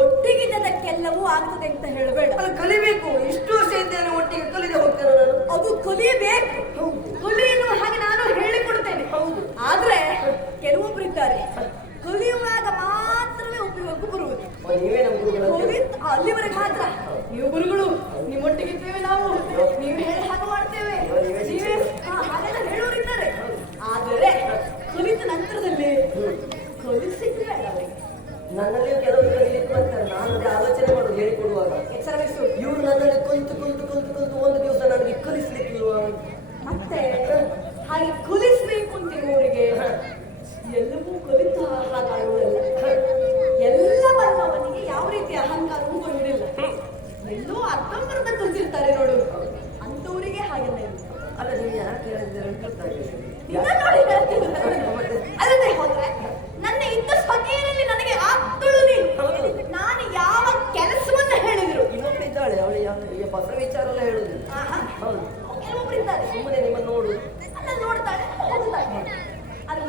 ಒಟ್ಟಿಗಿದ್ದದಕ್ಕೆಲ್ಲವೂ ಆಗ್ತದೆ ಅಂತ ಹೇಳಬೇಡ. ಅಲ್ಲಿ ಕಲಿಬೇಕು. ಇಷ್ಟು ವರ್ಷ ಇದ್ದೇನೆ, ಒಟ್ಟಿಗೆ ಕಲಿದೆ ಹೋಗ್ತೇನೆ ನಾನು. ಅದು ಕಲಿಯಬೇಕು. ಕಲಿ ಎನ್ನುವ ಹಾಗೆ ನಾನು ಹೇಳಿಕೊಡ್ತೇನೆ. ಹೌದು. ಆದ್ರೆ ಕೆಲವೊಬ್ರು ಇದ್ದಾರೆ, ಕಲಿಯುವಾಗ ಮಾತ್ರವೇ ಉಪಯೋಗ ಬರುವುದು. ನೀವೇ ನಮ್ಮ ಗುರುಗಳು. ಅಲ್ಲಿವರೆಗೆ ಮಾತ್ರ ನೀವು ಗುರುಗಳು, ನಿಮ್ಮೊಟ್ಟಿಗೆ ಇದ್ದೇವೆ ನಾವು, ನೀವು ಹೇಳಿ ಹಾಗೆ ಮಾಡ್ತೇವೆ, ನೀವೇ ಹಾಗೆಲ್ಲ ಹೇಳೋರಿದ್ದಾರೆ. ಆದರೆ ಕಲಿತ ನಂತರದಲ್ಲಿ ಕಲಿಸಿದ್ರೆ ಅವರಿಗೆ ನನ್ನಲ್ಲಿಯೂ ಕೆಲವರು ಕಲಿಲಿಕ್ಕೆ ಬರ್ತಾರೆ. ನಾನು ಅದೇ ಆಲೋಚನೆ ಮಾಡೋದು ಹೇಳಿಕೊಡುವಾಗ. ಎಚ್ಚರವಿಸು. ಇವರು ನನ್ನಲ್ಲಿ ಕಲಿತು ಒಂದು ದಿವಸ ನನಗೆ ಕಲಿಸ್ಲಿಕ್ಕಿಲ್ವಾ? ಮತ್ತೆ ಹಾಗೆ ಕಲಿಸ್ಬೇಕು ಅಂತಿರುವವರಿಗೆ ಎಲ್ಲವೂ ಕಲಿತ ಹಾಗಾಡುವುದಲ್ಲ. ಎಲ್ಲವನ್ನು ಅವನಿಗೆ ಯಾವ ರೀತಿ ಅಹಂಕಾರವೂ ಬರುವುದಿಲ್ಲ. ಎಲ್ಲೋ ಅರ್ಧಂಬರ್ಧ ಕಲಿತಿರ್ತಾರೆ ನೋಡು, ಅಂತವರಿಗೆ ಹಾಗೆಲ್ಲ ಇಲ್ಲ. ಅಲ್ಲ, ನೀವು ಯಾಕೆ ಹೇಳಿದ್ದೀರ ಅಂತ ಗೊತ್ತಾಗಿಲ್ಲ. ನಿನ್ನ ನೋಡಿ ಹೇಳ್ತಿದ್ದಾರೆ. ಅಲ್ಲದೆ ಹೋದ್ರೆ ನನ್ನ ಇದ್ದ ಸ್ವಕೀಯರಲ್ಲಿ ನನಗೆ ಆಪ್ತಳು ನೀನು. ನಾನು ಯಾವ ಕೆಲಸವನ್ನ ಹೇಳಿದ್ರು ಇನ್ನೊಬ್ಬಳಿದ್ದಾಳೆ, ಅವಳು ಯಾವ ಪತ್ರ ವಿಚಾರ ಎಲ್ಲ ಹೇಳುದಿಲ್ಲ.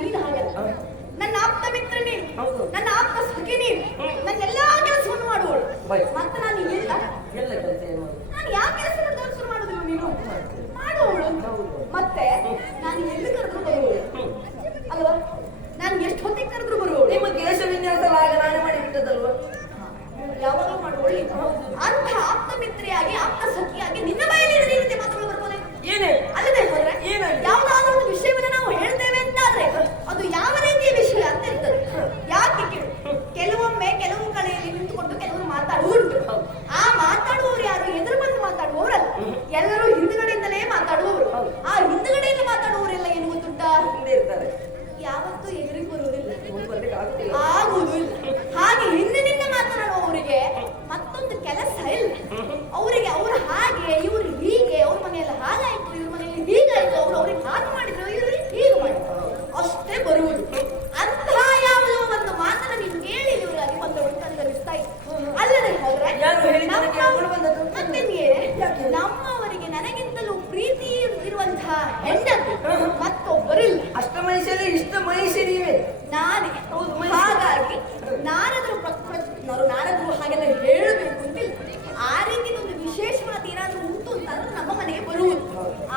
ನೀನು ಹಾಗಲ್ಲ. ನನ್ನ ಆಪ್ತ ಮಿತ್ರ ನೀನು, ಹೌದು. ನನ್ನ ಆಪ್ತ ಸಖಿ ನೀನು, ನನ್ನ ಎಲ್ಲಾ ಕೆಲಸವನ್ನು ಮಾಡುವಳು. ಬೈ. ಮತ್ತೆ ನಾನು ಇಲ್ಲ, ಎಲ್ಲ ಕೆಲಸ ಏನು ಮಾಡುದು? ನಾನು ಯಾವ ಕೆಲಸ ಮಾಡಿದ್ರು ಶುರು ಮಾಡುದಿಲ್ಲ ನೀನು ಮಾಡುವವಳು. ಮತ್ತೆ ನಾನು ಎಲ್ಲಿ ಕರೆದ್ರು ಬರುವವಳು ಅಲ್ವಾ? ನಾನು ಎಷ್ಟು ಹೊತ್ತಿಗೆ ಕರೆದ್ರು ಬರುವವಳು. ನಿಮ್ಮ ಕೇಶ ವಿನ್ಯಾಸ ಆಗ ನಾನೇ ಮಾಡಿ ಬಿಟ್ಟದಲ್ವಾ? ಯಾವಾಗಲೂ ಮಾಡುವಳು. ಅಂತ ಆಪ್ತ ಮಿತ್ರಿಯಾಗಿ ಆಪ್ತ ಸಖಿಯಾಗಿ ನಿನ್ನ ಬಾಯಲ್ಲಿ ಈ ರೀತಿ ಮಾತುಗಳು ಬರ್ಬೋದೇ? ಏನೇ ಅಲ್ಲದೆ ಹೋದ್ರೆ ಏನಾಯ್ತು? ಯಾವುದಾದ್ರೂ ಒಂದು ವಿಷಯವನ್ನು ನಾವು ಹೇಳ್ತೇವೆ ಅಂತಾದ್ರೆ ಅದು ಯಾವ ರೀತಿಯ ವಿಷಯ ಅಂತ ಇರ್ತದೆ. ಯಾಕೆ ಕೇಳು, ಕೆಲವೊಮ್ಮೆ ಕೆಲವು ಕಡೆಯಲ್ಲಿ ನಿಂತುಕೊಂಡು ಕೆಲವರು ಮಾತಾಡುವುದುಂಟು. ಆ ಮಾತಾಡುವವರು ಯಾರು ಎದುರು ಬಂದು ಮಾತಾಡುವವರಲ್ಲ, ಎಲ್ಲರೂ ಹಿಂದುಗಡೆಯಿಂದಲೇ ಮಾತಾಡುವವರು. ಆ ಹಿಂದುಗಡೆಯಿಂದ ಮಾತಾಡುವವರೆಲ್ಲ ಏನು ಗೊತ್ತುಂಟಾ? ಹಿಂದೆ ಇರ್ತಾರೆ, ಯಾವತ್ತೂ ಎದುರಿಗೆ ಬರುವುದಿಲ್ಲ, ಮುಂದೆ ಬರ್ಲಿಕ್ಕೆ ಆಗುದಿಲ್ಲ. ಆಗುವುದಿಲ್ಲ. ಹಾಗೆ ಹಿಂದಿನಿಂದ ಮಾತನಾಡುವವರಿಗೆ ಮತ್ತೊಂದು ಕೆಲಸ ಇಲ್ಲ. ಅವರಿಗೆ ಅವರು ಹಾಗೆ ಇವರು ಹೀಗೆ, ಅವ್ರ ಮನೆಯಲ್ಲ ಹಾಗಾಯ್ತು, ಇವ್ರ ಮನೆಯಲ್ಲಿ ಹೀಗಾಯ್ತು, ಅವ್ರಿಗೆ ಹಾಗೆ ಮಾಡಿದ್ರು, ಇವ್ರಿಗೆ ಹೀಗೆ ಮಾಡಿದ್ರು ಅಷ್ಟೇ ಬರುವುದು. ಅಂತಹ ಯಾವುದೋ ಒಂದು ಮಾತನ್ನ ನೀವು ಕೇಳಿ ಇವರಾಗಿ ಬಂದವರು ಕಣ್ಗರಿಸ್ತಾ ಇತ್ತು. ಅಲ್ಲದೆ ಹೋದ್ರೆ ಯಾರು ಹೇಳಿದ್ದು ನನಗೆ ಅವಳು ಬಂದದ್ದು? ಮತ್ತೆ ನಮ್ಮವರಿಗೆ ನನಗಿಂತಲೂ ಪ್ರೀತಿ ಇರುವಂತಹ ಹೆಂಡತಿ ಮತ್ತೊಬ್ಬರಿಲ್ಲ. ಅಷ್ಟ ಮಹಿಷಲ್ಲಿ ಇಷ್ಟ ಮಹಿಷಿ ನೀವೇ. ನಾನೇ. ಹೌದು, ಹಾಗಾಗಿ ನಾರದ್ರು ನಾರದ್ರು ಹಾಗೆಲ್ಲ ಹೇಳಬೇಕು ಅಂತಿಲ್ಲ. ಆ ರೀತಿದೊಂದು ವಿಶೇಷವಾದ ಏನಾದ್ರೂ ಉಂಟು ಅಂತಂದ್ರೆ ನಮ್ಮ ಮನೆಗೆ ಬರುವುದು.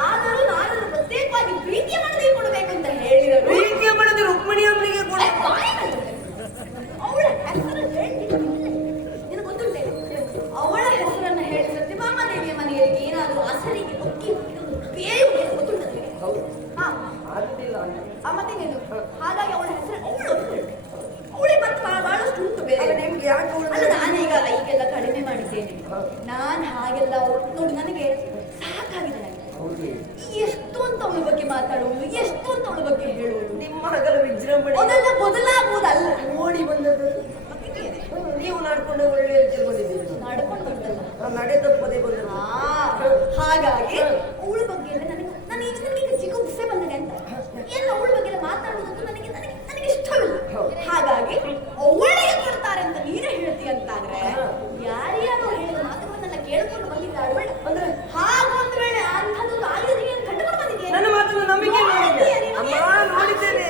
ಆದರೂ ನಾರದ್ರು ಪ್ರತ್ಯೇಕವಾಗಿ ಪ್ರೀತಿಯ ಮನದಿಗೆ ಕೊಡಬೇಕು ಅಂತ ಹೇಳಿದರು. ಪ್ರೀತಿಯ ಮಾಡದೆ ರುಕ್ಮಿಣಿ ಅಮ್ಮನಿಗೆ ಕೂಡ ಅವಳ ಹೆಸರು ನಿನಗೆ ಗೊತ್ತುಂಟೆ? ಅವಳ ಹೆಸರನ್ನ ಹೇಳಿ ಸತ್ಯಭಾಮಾದೇವಿಯ ಮನೆಯಲ್ಲಿ ಏನಾದ್ರೂ ಅಸರಿಗೆ ಬುಕ್ಕಿ ಬೇವು ಗೊತ್ತುಂಟ ನಿನಗೆ? ಹಾ, ಆಗುದಿಲ್ಲ. ಮತ್ತೆ ನೀನು ಹಾಗಾಗಿ ಅವಳ ಹೆಸರು ಅವಳೇ ಮತ್ತೆ ಬಹಳಷ್ಟು ಉಂಟು ಬೇರೆ. ನಿಮ್ಗೆ ಯಾಕೆ ಅಲ್ಲ, ನಾನೀಗ ಈಗೆಲ್ಲ ಕಡಿಮೆ ಮಾಡಿದ್ದೇನೆ. ನಾನು ಹಾಗೆಲ್ಲ ನೋಡಿ ನನಗೆ ಸಾಕಾಗಿದೆ. ನನಗೆ ಎಷ್ಟು ಅಂತ ಅವಳ ಬಗ್ಗೆ ಮಾತಾಡುವುದು, ಎಷ್ಟು ಅಂತ ಅವಳ ಬಗ್ಗೆ ಹೇಳುವುದು. ನಿಮ್ಮ ಹಗಲ ವಿಜೃಂಭಣೆ ಅದೆಲ್ಲ ಬದಲಾಗುವುದಲ್ಲ. ನೋಡಿ ಬಂದದ್ದು. ನೀವು ನಡ್ಕೊಂಡು ಒಳ್ಳೆ ರೀತಿಯಲ್ಲಿ ಬಂದಿದ್ದೀರಿ. ನಡ್ಕೊಂಡು ಬಂದಲ್ಲ, ನಡೆ ತಪ್ಪದೆ ಬಂದದ್ದು. ಹಾಗಾಗಿ ಅವಳ ಬಗ್ಗೆ ಎಲ್ಲ ನನಗೆ ಜಿಗುಪ್ಸೆ ಬಂದಿದೆ ಅಂತ ಎಲ್ಲ ಅವಳ ಬಗ್ಗೆ ಮಾತಾಡುವುದಂತೂ ನನಗೆ ನನಗೆ ನನಗೆ ಇಷ್ಟವಿಲ್ಲ. ಹಾಗಾಗಿ ಅವಳಿಗೆ ಕೊಡ್ತಾರೆ ಅಂತ ನೀನೇ ಹೇಳ್ತೀಯ ಅಂತಾದ್ರೆ ಯಾರ್ಯಾರು ಹೇಳಿದ ಮಾತುಗಳನ್ನೆಲ್ಲ ಕೇಳ್ಕೊಂಡು ಬಂದಿದ್ದಾಳೆ ಬೇಡ ಅಂದ್ರೆ ಹಾಗೊಂದು ವೇಳೆ ಅಂಥದ್ದೊಂದು ಆಯುಧಿಗೆ ಕಟ್ಟಿಕೊಂಡು ಬಂದಿದ್ದೀಯ. ನನ್ನ ಮಾತನ್ನು ನಂಬಿಕೆ ಮಾಡಿದ್ದೆ. ಅಮ್ಮ ನೋಡಿದ್ದೇನೆ.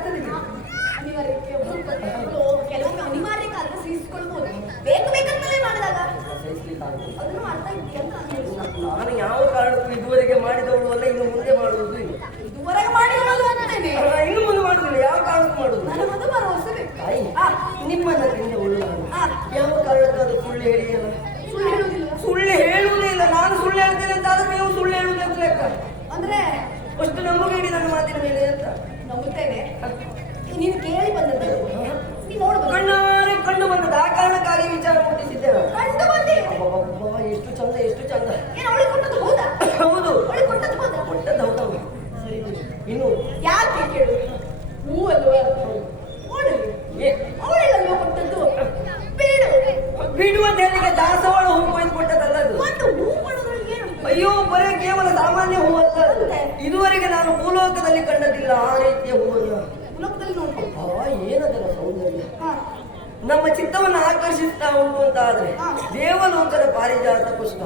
ಆಗ್ತದೆ. ಅನಿವಾರ್ಯಕ್ಕೆ ಕೆಲವೊಮ್ಮೆ ಅನಿವಾರ್ಯಕ್ಕಾದ್ರೆ ಸಹಿಸಿಕೊಳ್ಬಹುದು. ಬೇಕು ಬೇಕಂತಲೇ ಮಾಡಿದಾಗ ಅದನ್ನು ಮಾಡ್ತಾ ಇದ್ದೀಯ ಅಂತ ನಾನು ಹೇಳುದು. ನಾನು ಯಾವ ಕಾರಣಕ್ಕೂ ಇದುವರೆಗೆ ಮಾಡಿದವಳು ಅಲ್ಲ, ಇನ್ನು ಮುಂದೆ ಮಾಡುವುದು ಇಲ್ಲ. ಇದುವರೆಗೆ ಮಾಡಿರೋದು ಅಂತೇನೆ. ಇನ್ನು ಮುಂದೆ ಮಾಡುವುದಿಲ್ಲ, ಯಾವ ಕಾರಣಕ್ಕೂ ಮಾಡುವುದು. ನನಗೊಂದು ಭರವಸೆ ಬೇಕು. ತಾಯಿ, ಆ, ನಿಮ್ಮನ್ನ ತಿಂದವಳು ನಾನು. ಆ, ಯಾವ ಕಾರಣಕ್ಕಾದ್ರೂ ಸುಳ್ಳು ಹೇಳಿಯಲ್ಲ. ಸುಳ್ಳು ಹೇಳುವುದಿಲ್ಲ ಸುಳ್ಳು ಹೇಳುವುದೇ ಇಲ್ಲ. ನಾನು ಸುಳ್ಳು ಹೇಳ್ತೇನೆ ಅಂತ ಆದ್ರೆ ನೀವು ಸುಳ್ಳು ಹೇಳುವುದು ಅಂತ ಲೆಕ್ಕ. ಅಂದ್ರೆ ಅಷ್ಟು ನಂಬಬೇಡಿ ನನ್ನ ಮಾತಿನ ಮೇಲೆ ಅಂತ. ನಂಬುತ್ತೇನೆ. ನೀನು ಕೇಳಿ ಬಂದದ್ದು ನೀನು ನೋಡ್ಬೋದು. ಕಣ್ಣಾರೆ ಕಂಡು ಬಂದದ್ದು, ಆ ಕಾರಣಕ್ಕಾಗಿ ವಿಚಾರ ಮುಟ್ಟಿಸಿದ್ದೇವೆ. ಕಂಡು ಬಂದೆ. ಅಬ್ಬಬ್ಬಬ್ಬ, ಎಷ್ಟು ಚಂದ, ಎಷ್ಟು ಚಂದ. ಏನು ಅವಳಿಗೆ ಕೊಟ್ಟದ್ದು ಹೌದಾ? ಹೌದು, ಅವಳಿಗೆ ಕೊಟ್ಟದ್ದು ಹೌದಾ? ಕೊಟ್ಟದ್ದು ಹೌದಮ್ಮ. ಸರಿ ಬಿಡಿ. ಇನ್ನು ಯಾಕೆ ಕೇಳು? ಹೂ ಅಲ್ವಾ? ನೋಡು, ಅವಳಿಗಲ್ವಾ ಕೊಟ್ಟದ್ದು? ಬೇಡ ಬಿಡುವ ದೇವಿಗೆ ದಾಸವಾಳ ಹೂ ಕೊಯ್ದು ಕೊಟ್ಟದಲ್ಲ ಅದು. ಒಂದು ಹೂ ಕೊಡೋದ್ರಲ್ಲಿ ಏನು? ಅಯ್ಯೋ, ಬರೇ ಕೇವಲ ಸಾಮಾನ್ಯ ಹೂ ಅಲ್ಲ ಅದು. ಇದುವರೆಗೆ ನಾನು ಭೂಲೋಕದಲ್ಲಿ ಕಂಡದಿಲ್ಲ ಆ ರೀತಿಯ ಹೂವನ್ನು. ಲೋಕದಲ್ಲಿ ನೋಡು. ಏನದರ ಸೌಂದರ್ಯ ಹಾ, ನಮ್ಮ ಚಿತ್ತವನ್ನು ಆಕರ್ಷಿಸ್ತಾ ಉಂಟು ಅಂತ ಆದ್ರೆ ದೇವಲೋಕದ ಪಾರಿಜಾತ ಪುಷ್ಪ.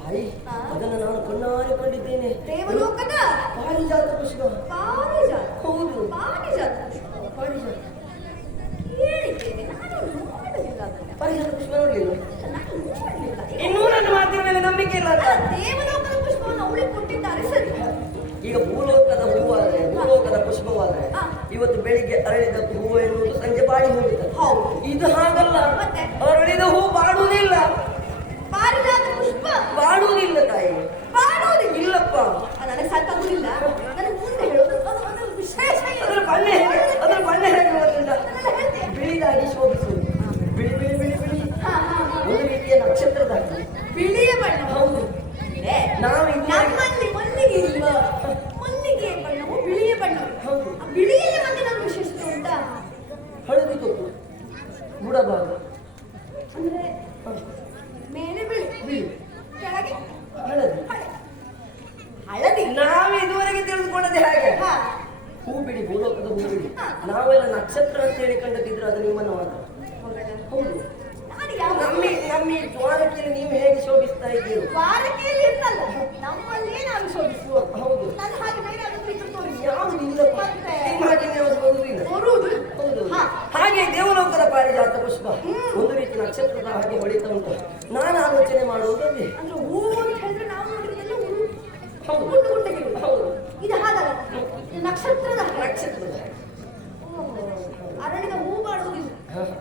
ತಾಯಿ, ಅದನ್ನು ನಾನು ಕಣ್ಣಾರೆ ಕಂಡಿದ್ದೇನೆ. ದೇವಲೋಕದ ಪಾರಿಜಾತ ಪುಷ್ಪ. ಪಾರಿಜಾತ. ಹೌದು, ಪಾರಿಜಾತ. ಪಾರಿಜಾತ. ಕೇಳಿದ್ದೇನೆ, ನಾನು ನೋಡಲಿಲ್ಲ ಅದನ್ನ. ಪಾರಿಜಾತ ಪುಷ್ಪ ನೋಡ್ಲಿಲ್ಲ. ನಾನು ನೋಡಲಿಲ್ಲ. ಇನ್ನೂ ನನ್ನ ಮಾತಿನ ಮೇಲೆ ನಂಬಿಕೆ ಇಲ್ಲ ಅಂತ. ದೇವಲೋಕದ ಪುಷ್ಪವನ್ನು ಅವಳಿಗೆ ಕೊಟ್ಟಿದ್ದಾರೆ ಸರಿ. ಈಗ ಭೂಲೋಕದ ಹೂವಾದ್ರೆ, ಭೂಲೋಕದ ಪುಷ್ಪವಾದ್ರೆ ಇವತ್ತು ಬೆಳಿಗ್ಗೆ ಅರಳಿದ ಹೂವು ಎನ್ನುವುದು ಸಂಜೆ ಬಾಡಿ ಹೋಗುತ್ತದೆ. ಹೌದು. ಇದು ಹಾಗಲ್ಲ. ಮತ್ತೆ? ಅರಳಿದ ಹೂ ಬಾಡುವುದಿಲ್ಲ. ಪಾರಿಜಾತ ಪುಷ್ಪ ಬಾಡುವುದಿಲ್ಲ ತಾಯಿ. ಬಾಡುವುದಿಲ್ಲ. ಇಲ್ಲಪ್ಪ. ನನಗೆ ಸಾಕಾಗುದಿಲ್ಲ. ನನಗೆ ಮುಂದೆ ಹೇಳೋದು ಅದು ವಿಶೇಷ ಏನು? ಅದರ ಬಣ್ಣ ಹೇಗೆ ಬರುವುದಿಲ್ಲ? ಅದನ್ನೆಲ್ಲ ಹೇಳ್ತೀಯ? ಬಿಳಿದಾಗಿ ಶೋಭಿಸುವುದು. ಬಿಳಿ ಬಿಳಿ ಬಿಳಿ ಬಿಳಿ, ಹಾ, ಹಾ, ಹಾ. ಒಂದು ರೀತಿಯ ನಕ್ಷತ್ರದಾಗಿ. ಬಿಳಿಯ ಬಣ್ಣ. ಹೌದು. ಏ, ನಾವು ಇದುವರೆಗೆ ನಮ್ಮಲ್ಲಿ ಮಲ್ಲಿಗೆ ಇಲ್ವಾ? ಮಲ್ಲಿಗೆಯ ಬಣ್ಣವು ಬಿಳಿಯ ಬಣ್ಣ. ಹೌದು. ಆ ಬಿಳಿಯಲ್ಲಿ ಮತ್ತೆ ನಮ್ಮ ವಿಶೇಷತೆ ಉಂಟಾ? ಹಳದಿ ಕೊಟ್ಟು ಬುಡಭಾಗ ಅಂದ್ರೆ ಮೇಲೆ ಬಿಳಿ, ಕೆಳಗೆ ಹಳದಿ. ಹಳದಿ. ನಾವು ಇದುವರೆಗೆ ತಿಳಿದುಕೊಂಡದೆ ಹಾಗೆ. ಹಾ, ಹೂ ಬಿಡಿ, ಭೂಲೋಕದ ಹೂ ಬಿಡಿ. ನಾವೆಲ್ಲ ನಕ್ಷತ್ರ ಅಂತ ಹೇಳಿ ಕಂಡದಿದ್ರು ಅದು ನಿಮ್ಮನ್ನು ಮಾತ್ರ. ಹೌದಾ? ಹೌದು. ನಾನು ಯಾವ ನಮ್ಮ ಈ ದ್ವಾರಕೆಯಲ್ಲಿ ನೀವು ಹೇಗೆ ಶೋಭಿಸ್ತಾ ಇದ್ದೀರಿ? ವಾರಕೆಯಲ್ಲಿ ಇರ್ತಲ್ಲ, ನಮ್ಮಲ್ಲೇ ನಾವು ಶೋಧಿಸುವ. ಹೌದು. ನನ್ನ ಹಾಗೆ ಬೇರೆ ಯಾರಾದ್ರೂ ಇದ್ರು ತೋರಿಸಿ. ಯಾವುದು ಇಲ್ಲಪ್ಪ. ಮತ್ತೆ? ನಿಮ್ಮ ಹಾಗೆ ಯಾವುದು ಬರುವುದಿಲ್ಲ. ಬರುವುದು. ಹೌದು. ಹಾ. ಹಾಗೆ ದೇವಲೋಕದ ಪಾರಿಜಾತ ಪುಷ್ಪ ಒಂದು ರೀತಿ ನಕ್ಷತ್ರದ ಹಾಗೆ ಹೊಳಿತಾ ಉಂಟು. ನಾನು ಆಲೋಚನೆ ಮಾಡುವುದು ಅದೇ. ಅಂದ್ರೆ ಹೂವು ಅಂತ ಹೇಳಿದ್ರೆ ನಾವು ನೋಡಿದ್ದೆಲ್ಲ ಹೂವು. ಹೌದು. ಗುಂಡು ಗುಂಡಗಿರುವುದು. ಹೌದು. ಇದು ಹಾಗಲ್ಲ, ಇದು ನಕ್ಷತ್ರದ ಹಾಗೆ. ನಕ್ಷತ್ರದ ಹಾಗೆ. ಓಹೋ. ಅರಳಿದ ಹೂ ಬಾಡುವುದಿಲ್ಲ.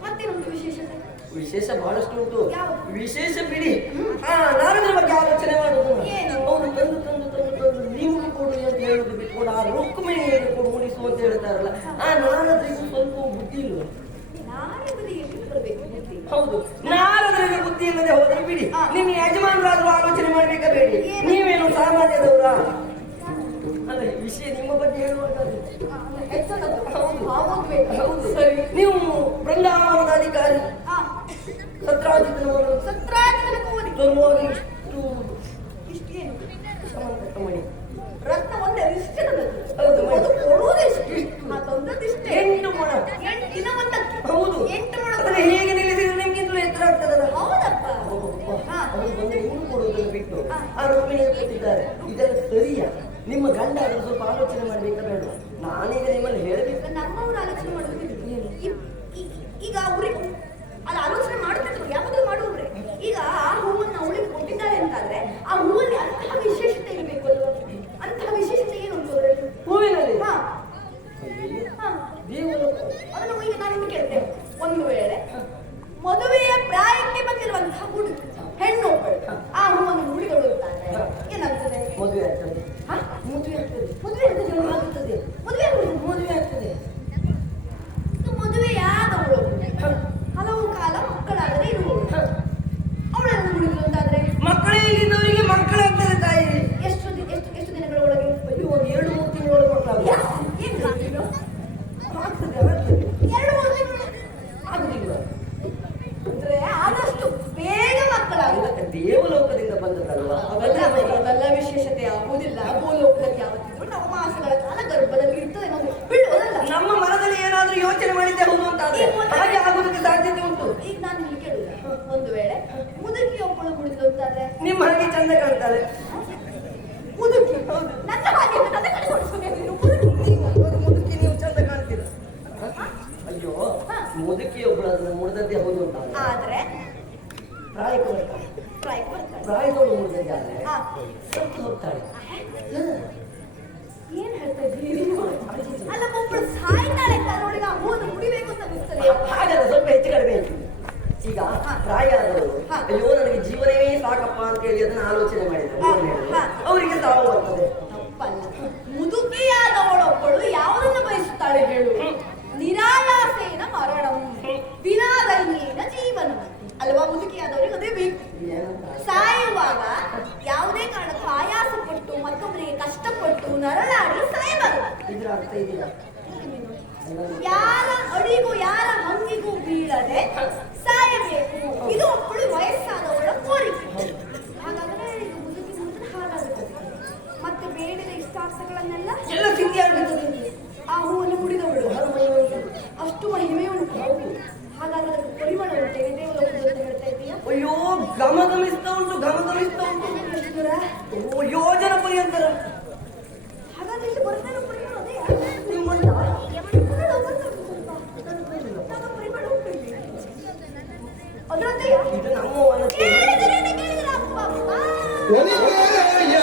ಮತ್ತೇನೊಂದು ವಿಶೇಷತೆ? ವಿಶೇಷ ಬಹಳಷ್ಟು ಉಂಟು. ಯಾವುದು? ವಿಶೇಷ ಬಿಡಿ. ನಾನು ಅದ್ರ ಬಗ್ಗೆ ಆಲೋಚನೆ ಮಾಡುದು. ಏನು? ಅವನು ತಂದು ತಂದು ತಂದು ತಂದು ನಿಮ್ಗೆ ಕೊಡು ಅಂತ ಹೇಳುದು ಬಿಟ್ಕೊಂಡು ಆ ರುಕ್ಮಿಣಿಯನ್ನು ಕೊಡು ಮುಡಿಸು ಅಂತ ಹೇಳ್ತಾರಲ್ಲ, ನಾನದ್ರಿಗೂ ಸ್ವಲ್ಪ ಬುದ್ಧಿ ಇಲ್ವ? ನಾರದರಿಗೆ ಬರಬೇಕು ಬುದ್ಧಿ. ಹೌದು, ನಾರದರಿಗೆ ಬುದ್ಧಿ ಇಲ್ಲದೆ ಹೋದ್ರೆ ಬಿಡಿ. ನಿಮ್ಮ ಯಜಮಾನರಾದ್ರೂ ಆಲೋಚನೆ ಮಾಡ್ಬೇಕಾ ಬೇಡಿ? ನೀವೇನು ಸಾಮಾನ್ಯದವರ ಅಲ್ಲ. ವಿಷಯ ನಿಮ್ಮ ಬಗ್ಗೆ ಹೇಳುವಾಗ ಹೆಚ್ಚನದು. ಹೌದು. ಆಗೋಗ್ಬೇಕು. ಹೌದು. ಸರಿ. ನೀವು ಬೃಂದಾವನದ ಅಧಿಕಾರಿ, ಹಾ, ಸತ್ರಾಜಿತನವರು ಸತ್ರಾಜಿತನ ಕೋರಿ. ತರುವಾಗ ಇಷ್ಟೇನು? ಸಮಂತ ಮಣಿ ರತ್ನ ಒಂದೇ ಇಷ್ಟೇ ತಂದದ್ದು. ಹೌದು. ಅದು ಕೊಡುವುದಿಷ್ಟು. ಆ ತಂದದ್ದಿಷ್ಟೇ. 8 ಮೊಳ. 8 ದಿನ ಒಂದಕ್ಕೆ. ಹೌದು. 8 ಮೊಳ. ಅದನ್ನ ಹೇಗೆ ನಿಲ್ಲಿಸಿದ್ರೆ ನಿಮ್ಗಿಂತಲೂ ಎತ್ತರ ಆಗ್ತದಲ್ಲ. ಹೌದಪ್ಪ. ಹಾ. ಅವರು ಬಂದು ನಿಮ್ಗೆ ಕೊಡುವುದನ್ನು ಬಿಟ್ಟು ಆ ರುಕ್ಮಿಣಿಗೆ ಕೊಟ್ಟಿದ್ದಾರೆ. ಇದೆಲ್ಲ ಸರಿಯ? ನಿಮ್ಮ ಗಂಡ ಆದ್ರೂ ಸ್ವಲ್ಪ ಆಲೋಚನೆ ಮಾಡ್ಬೇಕಾ ಬೇಡ? ನಾನೀಗ ನಿಮ್ಮಲ್ಲಿ ಹೇಳಬೇಕು. ನಮ್ಮವರು ಆಲೋಚನೆ ಮಾಡುವುದಿಲ್ಲ. ಈಗ ಅವ್ರಿಗೆ ಅಲ್ಲ ಆಲೋಚನೆ ಮಾಡ್ತಿದ್ರು, ಯಾವಾಗಲೂ ಮಾಡುವವ್ರೆ. ಈಗ ಆ ಹೂವನ್ನು ಅವಳಿಗೆ ಕೊಟ್ಟಿದ್ದಾರೆ ಅಂತಾದ್ರೆ ಆ ಹೂವಲ್ಲಿ ಅಂತಹ ವಿಶೇಷತೆ ಇರಬೇಕು ಅಲ್ವಾ? ಅಂತಹ ವಿಶೇಷತೆ ಏನುಂಟು ಅದರಲ್ಲಿ? ಹೂವಿನಲ್ಲಿ ಹಾ, ಹಾ. ದೇವರು ಅದನ್ನು ಈಗ ನಾನು ನಿಮ್ಗೆ ಕೇಳ್ತೇನೆ. ಒಂದು ವೇಳೆ ಮದುವೆಯ ಪ್ರಾಯಕ್ಕೆ ಬಂದಿರುವಂತಹ ಹುಡುಗಿ ಹೆಣ್ಣೊಬ್ಬಳು ಆ ಹೂವನ್ನು ಮುಡಿಗಳು ಅಂತಾದ್ರೆ ಏನಾಗ್ತದೆ? ಮದುವೆ ಆಗ್ತದೆ. ಹಾ? ಮದುವೆ ಆಗ್ತದೆ. ಮದುವೆ ಆಗ್ತದೆ. ಮದುವೆ ಮದುವೆ ಆಗ್ತದೆ. ಮದುವೆಯಾದವಳು ಹಲವು ಕಾಲ ಮಕ್ಕಳಾದರೆ ಇರುವವಳು ಅವಳನ್ನು ಮುಡಿದ್ರು ಅಂತಾದ್ರೆ ಮಕ್ಕಳೇ ಇಲ್ಲಿದ್ದವರಿಗೆ ಮಕ್ಕಳಾಗ್ತದೆ ತಾಯಿ. ಎಷ್ಟು ಎಷ್ಟು ದಿನಗಳ ಒಳಗೆ? ಅಯ್ಯೋ, ಒಂದು 2-3 ತಿಂಗಳೊಳಗೆ ಮಕ್ಕಳಾಗ್ತದೆ. ಆಗ್ತದೆ, ಆಗ್ತದೆ. 2-3 ತಿಂಗಳು ಆಗುದಿಲ್ಲ ಅಂದ್ರೆ ಆದಷ್ಟು ಬೇಗ ಮಕ್ಕಳಾಗುತ್ತೆ. ಇದಕ್ಕೆ ದೇವಲೋಕದಿಂದ ಬಂದದಲ್ವಾ? ಅದೆಲ್ಲ ವಿಶೇಷತೆ ಆಗುವುದಿಲ್ಲ. ಭೂಲೋಕದಲ್ಲಿ ಯಾವತ್ತಿದ್ರು ನಾವು ಮಾಸಗಳ ಕಾಲ ಗರ್ಭದಲ್ಲಿ ಇರ್ತದೆ. ನಾವು ಬಿಡುವುದಲ್ಲ. ನಮ್ಮ ಮನದಲ್ಲಿ ಏನಾದ್ರೂ ಯೋಚನೆ ಮಾಡಿದ್ದೆ ಹೌದು ಅಂತ ಆದ್ರೆ ಹಾಗೆ ಆಗುವುದಕ್ಕೆ ಸಾಧ್ಯತೆ ಉಂಟು. ಈಗ ನಾನು ಇಲ್ಲಿ ಕೇಳುದ, ಒಂದು ವೇಳೆ ಮುದುಕಿ ಒಬ್ಬಳು ಮುಡಿದ್ರು ಅಂತಾದ್ರೆ ನಿಮ್ಮ ಹಾಗೆ ಚಂದ ಕಾಣ್ತಾರೆ. ಮುದುಕಿ ನನ್ನ ಹಾಗೆ ನನ್ನ ಕಡೆ ಕೊಡಿಸ್ಬೇಕು. ಮುದುಕಿ ಮುದುಕಿ ನೀವು ಚಂದ ಕಾಣ್ತೀರ. ಮುದುಕಿ ಒಬ್ಬಳು ಅದನ್ನು ಮುಡ್ದದ್ದೇ ಹೌದು ಅಂತ ಆದ್ರೆ ಪ್ರಾಯಕ್ಕೆ ಬರ್ತಾಳೆ. ಪ್ರಾಯಕ್ಕೆ ಬರ್ತಾಳೆ. ಪ್ರಾಯದವಳು ಮುಡ್ದದ್ದೇ ಆದ್ರೆ ಹಾ. ಸತ್ತು ಹೋಗ್ತಾಳೆ. ಏನ್ ಹೇಳ್ತಾ ಇದ್ದೀರಿ? ಅಲ್ಲ ಒಬ್ಬಳು ಸಾಯ್ತಾಳೆ ಅಂತ ನೋಡಿ ನಾವು ಹೋದ ಮುಡಿಬೇಕು ಅಂತ ಅನಿಸ್ತದೆ. ಹಾಗಲ್ಲ, ಸ್ವಲ್ಪ ಹೆಚ್ಚು ಕಡಿಮೆ ಆಯ್ತು. ಈಗ ಪ್ರಾಯ ಆದವರು ಹಾ. ಅಯ್ಯೋ ನನಗೆ ಜೀವನವೇ ಸಾಕಪ್ಪ ಅಂತ ಹೇಳಿ ಅದನ್ನ ಆಲೋಚನೆ ಮಾಡಿದ್ರು. ಹಾ. ಅವರಿಗೆ ಸಾವು ಬರ್ತದೆ. ತಪ್ಪಲ್ಲ. ಮುದುಕಿಯಾದವಳೊಬ್ಬಳು ಯಾವುದನ್ನು ಬಯಸುತ್ತಾಳೆ ಹೇಳು? ನಿರಾಯಾಸೇನ ಮರಣಂ ವಿನಾದೈನ್ಯೇನ ಜೀವನಂ ಅಲ್ವಾ? ಮುದುಕಿಯಾದವರಿಗೆ ಅದೇ ಬೇಕು. ಸಾಯುವಾಗ ಯಾವುದೇ ಕಾರಣಕ್ಕೂ ಆಯಾಸ ಪಟ್ಟು ಮತ್ತೊಬ್ಬರಿಗೆ ಕಷ್ಟಪಟ್ಟು ನರಳಾಡಿ ಸಾಯಬಾರದು. ಇದ್ರ ಅರ್ಥ ಇದೆಯಾ? ಯಾರ ಅಡಿಗೂ ಯಾರ ಹಂಗಿಗೂ ಬೀಳದೆ ಸಾಯಬೇಕು. ಇದು ಒಬ್ಬಳು ವಯಸ್ಸಾದವಳ ಕೋರಿಕೆ. ಹಾಗಾದ್ರೆ ಇದು ಮುದುಕಿ ಮುದುಕಿ ಹಾಗಾಗುತ್ತದೆ. ಮತ್ತೆ ಬೇಡಿದ ಇಷ್ಟಾರ್ಥಗಳನ್ನೆಲ್ಲ ಎಲ್ಲ ಸಿದ್ಧಿ ಆಗಿರ್ತದೆ. ಆ ಹೂವನ್ನು ಮುಡಿದವಳು ಅಷ್ಟು ಮಹಿಮೆ ಉಂಟು. ಹಾಗಾದ್ರೆ ಅದಕ್ಕೆ ಪರಿಮಳ ಉಂಟೆ ದೇವಲೋಕದ ಅಂತ ಹೇಳ್ತಾ ಇದೀಯಾ? ಅಯ್ಯೋ ಗಮನಿಸ್ತಾ ಉಂಟು, ಗಮನಿಸ್ತಾ ಉಂಟು. ಎಷ್ಟು ದೂರ? ಓ, ಯೋಜನ ಪರ್ಯಂತರ. ಹಾಗಾದ್ರೆ ಇಲ್ಲಿ ಬರ್ತೇನೆ ಪರಿಮಳ ಅದೇ ನೀವು ಮಂಡ ಪರಿಮಳ ಉಂಟು ಇಲ್ಲಿ. ಅದರಂತೆ ಇದು ನಮ್ಮ ಮನಸ್ಸು. ಕೇಳಿದ್ರೆ ಅಪ್ಪ ಅಪ್ಪ. ಒಲಿಗೆಯರು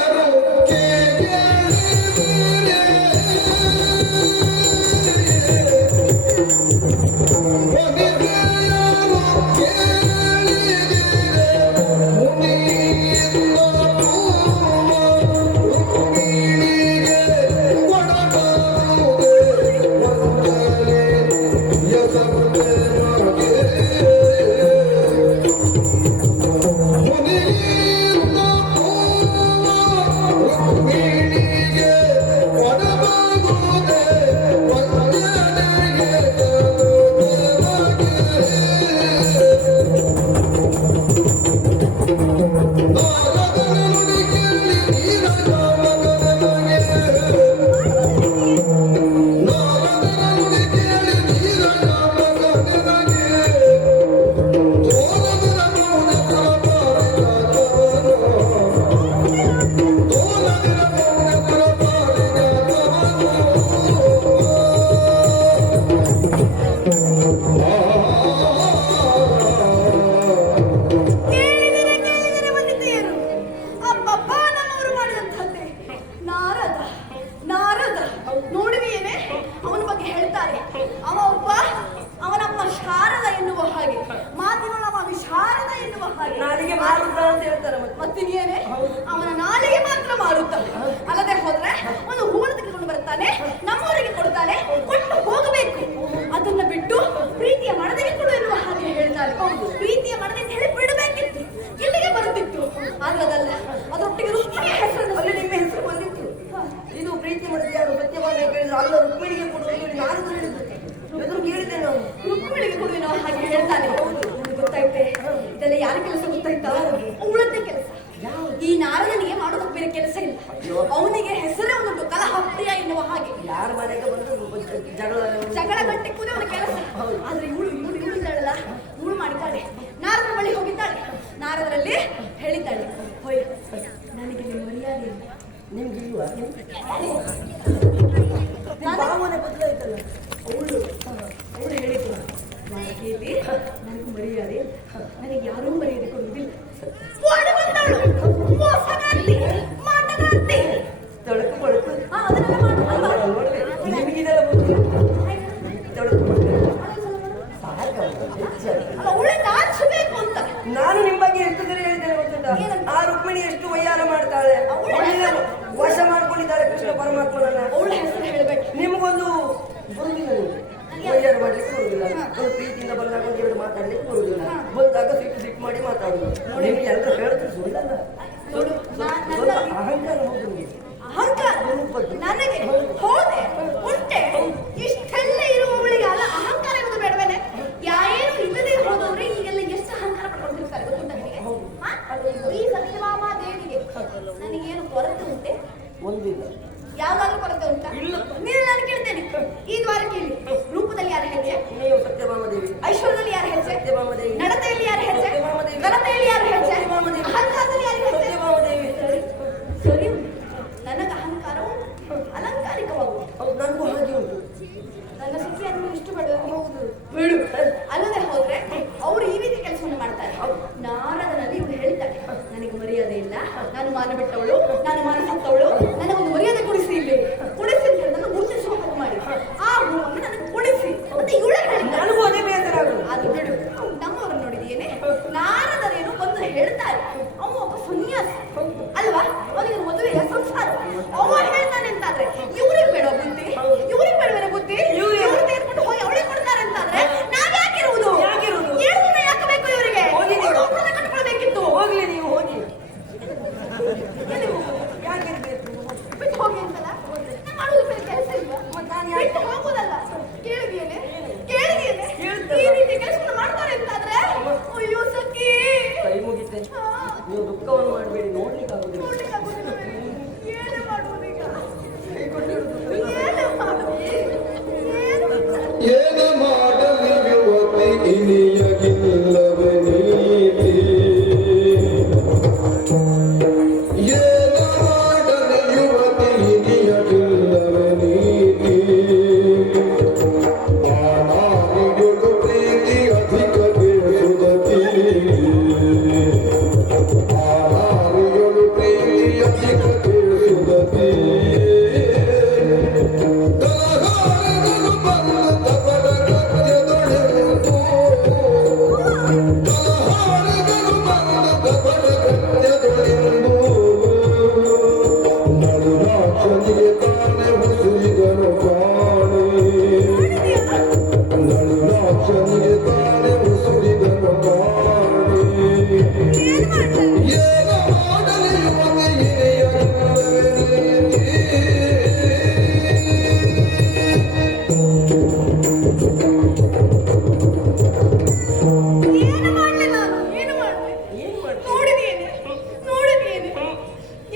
ಕೇಳಿದರೆ ಮತ್ತಿನ್ನೇನೆ ಅವನ ನಾಲಿಗೆ ಮಾತ್ರ ಮಾರುತ್ತಾನೆ. ಅಲ್ಲದೆ ಹೋದ್ರೆ ಒಂದು ಹೂವನ್ನು ತೆಗೆದುಕೊಂಡು ಬರ್ತಾನೆ, ನಮ್ಮವರಿಗೆ ಕೊಡ್ತಾನೆ, ಕೊಟ್ಟು ಹೋಗಬೇಕು. ಅದನ್ನ ಬಿಟ್ಟು ಪ್ರೀತಿಯ ಮನದಿಗೆ ಕೊಡು ಎನ್ನುವ ಹಾಗೆ ಹೇಳ್ತಾನೆ. ಪ್ರೀತಿಯ ಮನದಿ ಅಂತ ಹೇಳಿ ಬಿಡಬೇಕಿತ್ತು, ಇಲ್ಲಿಗೆ ಬರುತ್ತಿತ್ತು. ಆಗದಲ್ಲ, ಅದರೊಟ್ಟಿಗೆ ರುಕ್ಮಿಣಿಯ ಹೆಸರನ್ನು ಅಲ್ಲಿ ನಿಮ್ಮ ಹೆಸರು ಬಂದಿತ್ತು. ಇದು ಪ್ರೀತಿ ಮಾಡಿದ ಯಾರು ಸತ್ಯವಾದ ಕೇಳಿದ್ರು ಅಲ್ಲ ರುಕ್ಮಿಣಿಗೆ ಕೊಡು ಹೇಳಿ ನಾನು ಹೇಳಿದ್ದು. ಎದುರು ಕೇಳಿದ್ದೆ ನಾವು. ರುಕ್ಮಿಣಿಗೆ ಕೊಡು ಎನ್ನುವ ಹಾಗೆ ಹೇಳ್ತಾನೆ. ಗೊತ್ತಾಯ್ತೆ, ಇದೆಲ್ಲ ಯಾರ ಕೆಲಸ ಗೊತ್ತಾಯ್ತಾ? ಅವಳದ್ದೇ ಕೆಲಸ. ಈ ನಾರದನಿಗೆ ಮಾಡೋದಕ್ಕೆ ಬೇರೆ ಕೆಲಸ ಇಲ್ಲ. ಅವನಿಗೆ ಹೆಸರೇ ಒಂದು ಕಲಹಪ್ರಿಯ ಎನ್ನುವ ಹಾಗೆ. ಯಾರ ಮನೆಗೆ ಬಂದು ಜಗಳ ಗಟ್ಟಿಕ್ಕುವುದೇ ಅವನ ಕೆಲಸ. ಆದ್ರೆ ಇವಳು ಇದ್ದಾಳಲ್ಲ, ಇವಳು ಮಾಡಿದ್ದಾಳೆ. ನಾರದರ ಬಳಿ ಹೋಗಿದ್ದಾಳೆ. ನಾರದರಲ್ಲಿ ಹೇಳಿದ್ದಾಳೆ, ಹೋಯ್ ನನಗೆ ನಿಮ್ಮ ಮರ್ಯಾದೆ ಇಲ್ಲ. ನಿಮ್ಗೆ ಇಲ್ವಾ? ಭಾವನೆ ಬದಲಾಯ್ತಲ್ಲ. ಅವಳು ಹೇಳಿದ್ರು, ನನಗೆ ಮರ್ಯಾದೆ, ನನಗೆ ಯಾರೂ ಮರ್ಯಾದೆ ಕೊಡುವುದಿಲ್ಲ. ತೊಳಕು ಪಳಕು ಅದನ್ನೆಲ್ಲ ನಿಮಗಿದೆಲ್ಲ ಗೊತ್ತಿಲ್ಲ. ತೊಳಕು ಅವಳೆ ನಾಚಿಸಬೇಕು ಅಂತ ನಾನು ನಿಮ್ಮ ಬಗ್ಗೆ ಎಷ್ಟು ಸರಿ ಹೇಳಿದ್ದೇನೆ ಗೊತ್ತುಂಟಾ? ಆ ರುಕ್ಮಿಣಿ ಎಷ್ಟು ವಯ್ಯಾರ ಮಾಡ್ತಾಳೆ, ವಶ ಮಾಡ್ಕೊಂಡಿದ್ದಾಳೆ ಕೃಷ್ಣ ಪರಮಾತ್ಮನನ್ನ. ಅವಳ ಹೆಸರು ಹೇಳ್ಬೇಕು. ನಿಮ್ಗೊಂದು ಬರುದಿಲ್ಲ, ನೀವು ವಯ್ಯಾರ ಮಾಡ್ಲಿಕ್ಕೆ ಬರುದಿಲ್ಲ. ಒಂದು ಪ್ರೀತಿಯಿಂದ ಬಂದಾಗ ಒಂದು ಎರಡು ಮಾತಾಡ್ಲಿಕ್ಕೆ ಬರುದಿಲ್ಲ. ಬಂದಾಗ ಸಿಟ್ಟು ಮಾಡಿ ಮಾತಾಡುದು. ನಿಮ್ಗೆ ಎಲ್ಲರೂ ಹೇಳಿದ್ರೆ ಸುಳ್ಳಲ್ಲ, ಅಹಂಕಾರ ಹೌದು. ಅಹಂಕಾರ ನನಗೆ ಹೋದೆ ಉಂಟೆ ಇಷ್ಟೆಲ್ಲ ಇರುವವಳಿಗೆ ಅಲ್ಲ ಅಹಂಕಾರ ಇರುವುದು ಬೇಡವೇನೆ? ಯಾರೇನು ಇಲ್ಲದೆ ಹೋದವ್ರೆ ಈಗೆಲ್ಲ ಎಷ್ಟು ಅಹಂಕಾರ ಪಡ್ಕೊಂಡಿರ್ತಾರೆ ಗೊತ್ತುಂಟ ನಿಮಗೆ? ಈ ಸತ್ಯಭಾಮ ದೇವಿಗೆ ನನಗೇನು ಕೊರತೆ ಉಂಟೆ? ಒಂದಿಲ್ಲ. ಯಾವ್ದಾದ್ರು ಕೊರತೆ ಉಂಟಾ? ನೀವು ನಾನು ಕೇಳ್ತೇನೆ. ಈ ದ್ವಾರಕ್ಕೆ ಇಲ್ಲಿ ರೂಪದಲ್ಲಿ ಯಾರು ಹೆಜ್ಜೆ? ನೀವು ಸತ್ಯಭಾಮ ದೇವಿ. ಐಶ್ವರ್ಯದಲ್ಲಿ ಯಾರು ಹೆಜ್ಜೆ? ಸತ್ಯಭಾಮ ದೇವಿ. ನಡತೆಯಲ್ಲಿ ಯಾರು ಹೆಜ್ಜೆ? ಸತ್ಯಭಾಮ ದೇವಿ. ಘನತೆಯಲ್ಲಿ ಯಾರು ಹೆಜ್ಜೆ? ಸತ್ಯಭಾಮ ದೇವಿ. ಅಹಂಕಾರದಲ್ಲಿ ಯಾರು ಹೆಜ್ಜೆ? ಸತ್ಯಭಾಮ ದೇವಿ. ಸರಿ ನನಗೆ ಅಹಂಕಾರ ಉಂಟು, ಅಲಂಕಾರಿಕವಾಗುವುದು. ಹೌದು, ನನಗೂ ಹಾಗೆ ಉಂಟು. ನನ್ನ ಸುದ್ದಿ ಇಷ್ಟು ಬಿಡು ಅಲ್ಲದೆ ಹೋದ್ರೆ ಅವ್ರು ಈ ರೀತಿ ಕೆಲಸವನ್ನು ಮಾಡ್ತಾರೆ. ನಾರದನಲ್ಲಿ ಇವಳು ಹೇಳ್ತಾಳೆ, ನನಗೆ ಮರ್ಯಾದೆ ಇಲ್ಲ, ನಾನು ಮಾನ ಬಿಟ್ಟವಳು, ನಾನು ಮಾನ ಸತ್ತವಳು, ನನಗೊಂದು ಮರ್ಯಾದೆ ಕೊಡಿಸಿ, ಇಲ್ಲಿ ಕೊಡಿಸಿ ಅಂತ ನನ್ನ ಗುರುತಿಸುವ ಹಕ್ಕು ಮಾಡಿ ಆ ಹೂವನ್ನು ನನಗೆ ಕೊಡಿಸಿ ಮತ್ತೆ ಇವಳೇ ನನಗೂ ಅದೇ ಬೇಸರ ಅದು ಬಿಡು. ನಮ್ಮವ್ರನ್ನ ನೋಡಿದೇನೆ, ನಾರದರೇನು ಬಂದು ಹೇಳ್ತಾರೆ, ಅವ ಒಬ್ಬ ಸನ್ಯಾಸಿ ಅಲ್ವಾ, ಅವನಿಗೆ ಮದುವೆಯ ಸಂಸಾರ, ಅವ ಹೇಳ್ತಾನೆ ಅಂತಾದ್ರೆ ಇವ್ರಿಗೆ ಬೇಡ ಬುದ್ಧಿ, ಇವ್ರಿಗೆ ಬೇಡವೇನೆ ಬುದ್ಧಿ, ಇವ್ರು ತೆಗೆದುಕೊಂಡು ಹೋಗಿ ಅವಳಿಗೆ ಕೊಡ್ತಾರೆ ಅಂತಾದ್ರೆ ನಾವ್ ಯಾಕಿರುವುದು, ಏನು ಯಾಕೆ ಬೇಕು ಇವರಿಗೆ, ಕಟ್ಕೊಳ್ಬೇಕಿತ್ತು. ಹೋಗ್ಲಿ ನೀವು ಹೋಗಿ, ಯಾಕಿರ್ಬೇಕು, ಬಿಟ್ಟು ಹೋಗಿ ಅಂತಲ್ಲ, ಮಾಡುವುದು ಬೇರೆ ಕೆಲಸ ಇಲ್ವಾ, ಬಿಟ್ಟು ಹೋಗುದಲ್ಲ. ಕೇಳಿದೆಯೇನೆ ಕೇಳಿದೆಯೇನೆ ಈ ರೀತಿ ಕೆಲಸವನ್ನು ಮಾಡ್ತಾರೆ ಅಂತಾದ್ರೆ ಅಯ್ಯೋ ಸಖಿ ಕೈ ಮುಗಿತೆ, ನೀವು ದುಃಖವನ್ನು ಮಾಡಬೇಡಿ, ನೋಡ್ಲಿಕ್ಕಾಗುದಿಲ್ಲ. ಏನು ಮಾಡುವುದೀಗ, ಏನು ಮಾಡಲಿ ಯುವತಿ ಇನಿಯಗಿಲ್ಲವೇ ನೀತಿ, ಏನು ಮಾಡಲಿ ಯುವತಿ ಇನಿಯಗಿಲ್ಲವೇ ನೀತಿ, ಬಾಣಾಗಿಗಳು ಪ್ರೀತಿ ಅಧಿಕ ಬೇಸುದತಿ, ಬಾಣಾಗಿಗಳು ಪ್ರೀತಿ ಅಧಿಕ ಬೇಸುದತಿ, ಕಲಹಾರಗಳು ಬಂದು ತಪದ ಕೃತ್ಯದೊಳೆಂದು, ಕಲಹಾರಗಳು ಬಂದು ತಪದ ಕೃತ್ಯದೊಳೆಂದು, ನಡುರಾಕ್ಷನಿಗೆ ತಾನೇ ಹುಸುರಿದನು ಕಾಣಿ, ನಡುರಾಕ್ಷನಿಗೆ ತಾನೇ ಹುಸುರಿದನು ಕಾಣಿ, ಏನು ಮಾಡಲಿ ಯುವತಿ ಇನಿಯಗಿಲ್ಲವೇ ನೀತಿ. ಏನು ಮಾಡ್ಲಿ ನಾನು, ಏನು ಮಾಡ್ಲಿ, ನೋಡಿದೇನೆ ನೋಡಿದೇನೆ,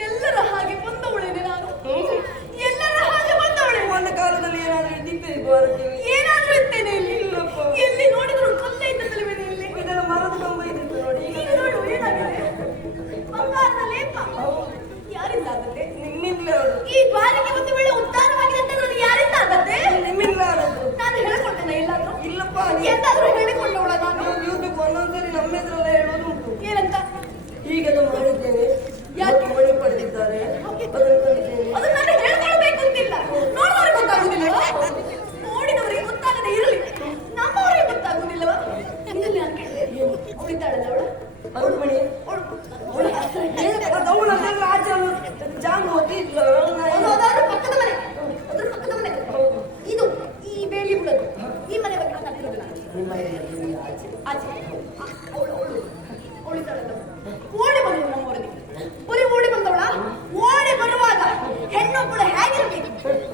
ಎಲ್ಲರ ಹಾಗೆ ಬಂದವಳೇನೆ ನಾನು, ಎಲ್ಲರ ಹಾಗೆ ಬಂದವಳೆ. ಒಂದು ಕಾಲದಲ್ಲಿ ಏನಾದ್ರೂ ಇದ್ದಿದ್ದೆ ದ್ವಾರಕ್ಕೆ, ಏನಾದ್ರೂ ಇರ್ತೇನೆ ಇಲ್ಲಿ, ಎಲ್ಲಿ ನೋಡಿದ್ರು ಕಲ್ಲ ಇದ್ದ ತಲೆಮೇಲೆಯಲ್ಲಿ ಇದರ ಮರದ ಕಂಬ ಇದ್ದಿತ್ತು ನೋಡಿ, ಈಗ ನೋಡು ಏನಾಗಿದೆ, ಬಂಗಾರದ ಲೇಪ ಯಾರಿಂದ ಆಗತ್ತೆ, ನಿಮ್ಮಿಂದಲೇ ಅದು, ಈ ದ್ವಾರಕ್ಕೆ ಒಂದು ವೇಳೆ ಉದ್ಧಾರವಾಗಿದೆ ಅಂತ ನಾನು ಯಾರಿಂದ ಆಗತ್ತೆ, ನಿಮ್ಮಿಂದಲೇ ಆದದ್ದು. ನಾನು ಹೇಳ್ಕೊಟ್ಟೆನ ಎಲ್ಲಾದ್ರೂ, ಇಲ್ಲಪ್ಪ, ಎಂತಾದ್ರೂ ಹೇಳಿಕೊಂಡವಳ ನಾನು, ನೀವು ಯೂಟ್ಯೂಬ್ ಒಂದೊಂದ್ಸರಿ ನಮ್ಮ ಎದುರಲ್ಲೇ ಹೇಳೋದು ಉಂಟು. ಏನಂತ, ಹೀಗೆ ಮಾಡಿದ್ದೇನೆ, ಯಾಕೆ? ಮಳೆ ಪಡೆದಿದ್ದಾರೆ, ಅದನ್ನು ತಂದಿದ್ದೇನೆ. ಅದನ್ನ ನಾನು ಹೇಳ್ಕೊಳ್ಬೇಕು ಅಂತಿಲ್ಲ, ನೋಡಿದವರಿಗೆ ಗೊತ್ತಾಗುದಿಲ್ಲವಾ, ನೋಡಿದವರಿಗೆ ಗೊತ್ತಾಗದೆ ಇರಲಿ, ನಮ್ಮವರಿಗೆ ಗೊತ್ತಾಗುದಿಲ್ಲವಾ. ಇದರಲ್ಲಿ ನಾನು ಕೇಳಿದೆ, ಅವಳಿದ್ದಾಳಲ್ಲ ಅವಳು, ಅರುಣ್ಮಣಿ, ಅವಳನ್ನೆಲ್ಲ ಆಚೆ ಜಾನು ಓದಿದ್ಲ, ಅದಾದ್ರೂ ಪಕ್ಕದ ಮನೆ, ಅದ್ರ ಪಕ್ಕದ ಮನೆ, ಇದು ಈ ಬೇಲಿ ಉಳ್ಳದು, ಈ ಮನೆ ಬಗ್ಗೆ ಮಾತಾಡ್ತಿರೋದು ನಾನು, ಆಚೆ ಅವಳಿದ್ದಾಳಲ್ಲ, ಓಡಿ ಬಂದಳು ನಮ್ಮವರಿಗೆ, ಬರೀ ಓಡಿ ಬಂದವಳ, ಓಡಿ ಬರುವಾಗ ಹೆಣ್ಣೊಬ್ಬಳು ಹೇಗಿರ್ಬೇಕು,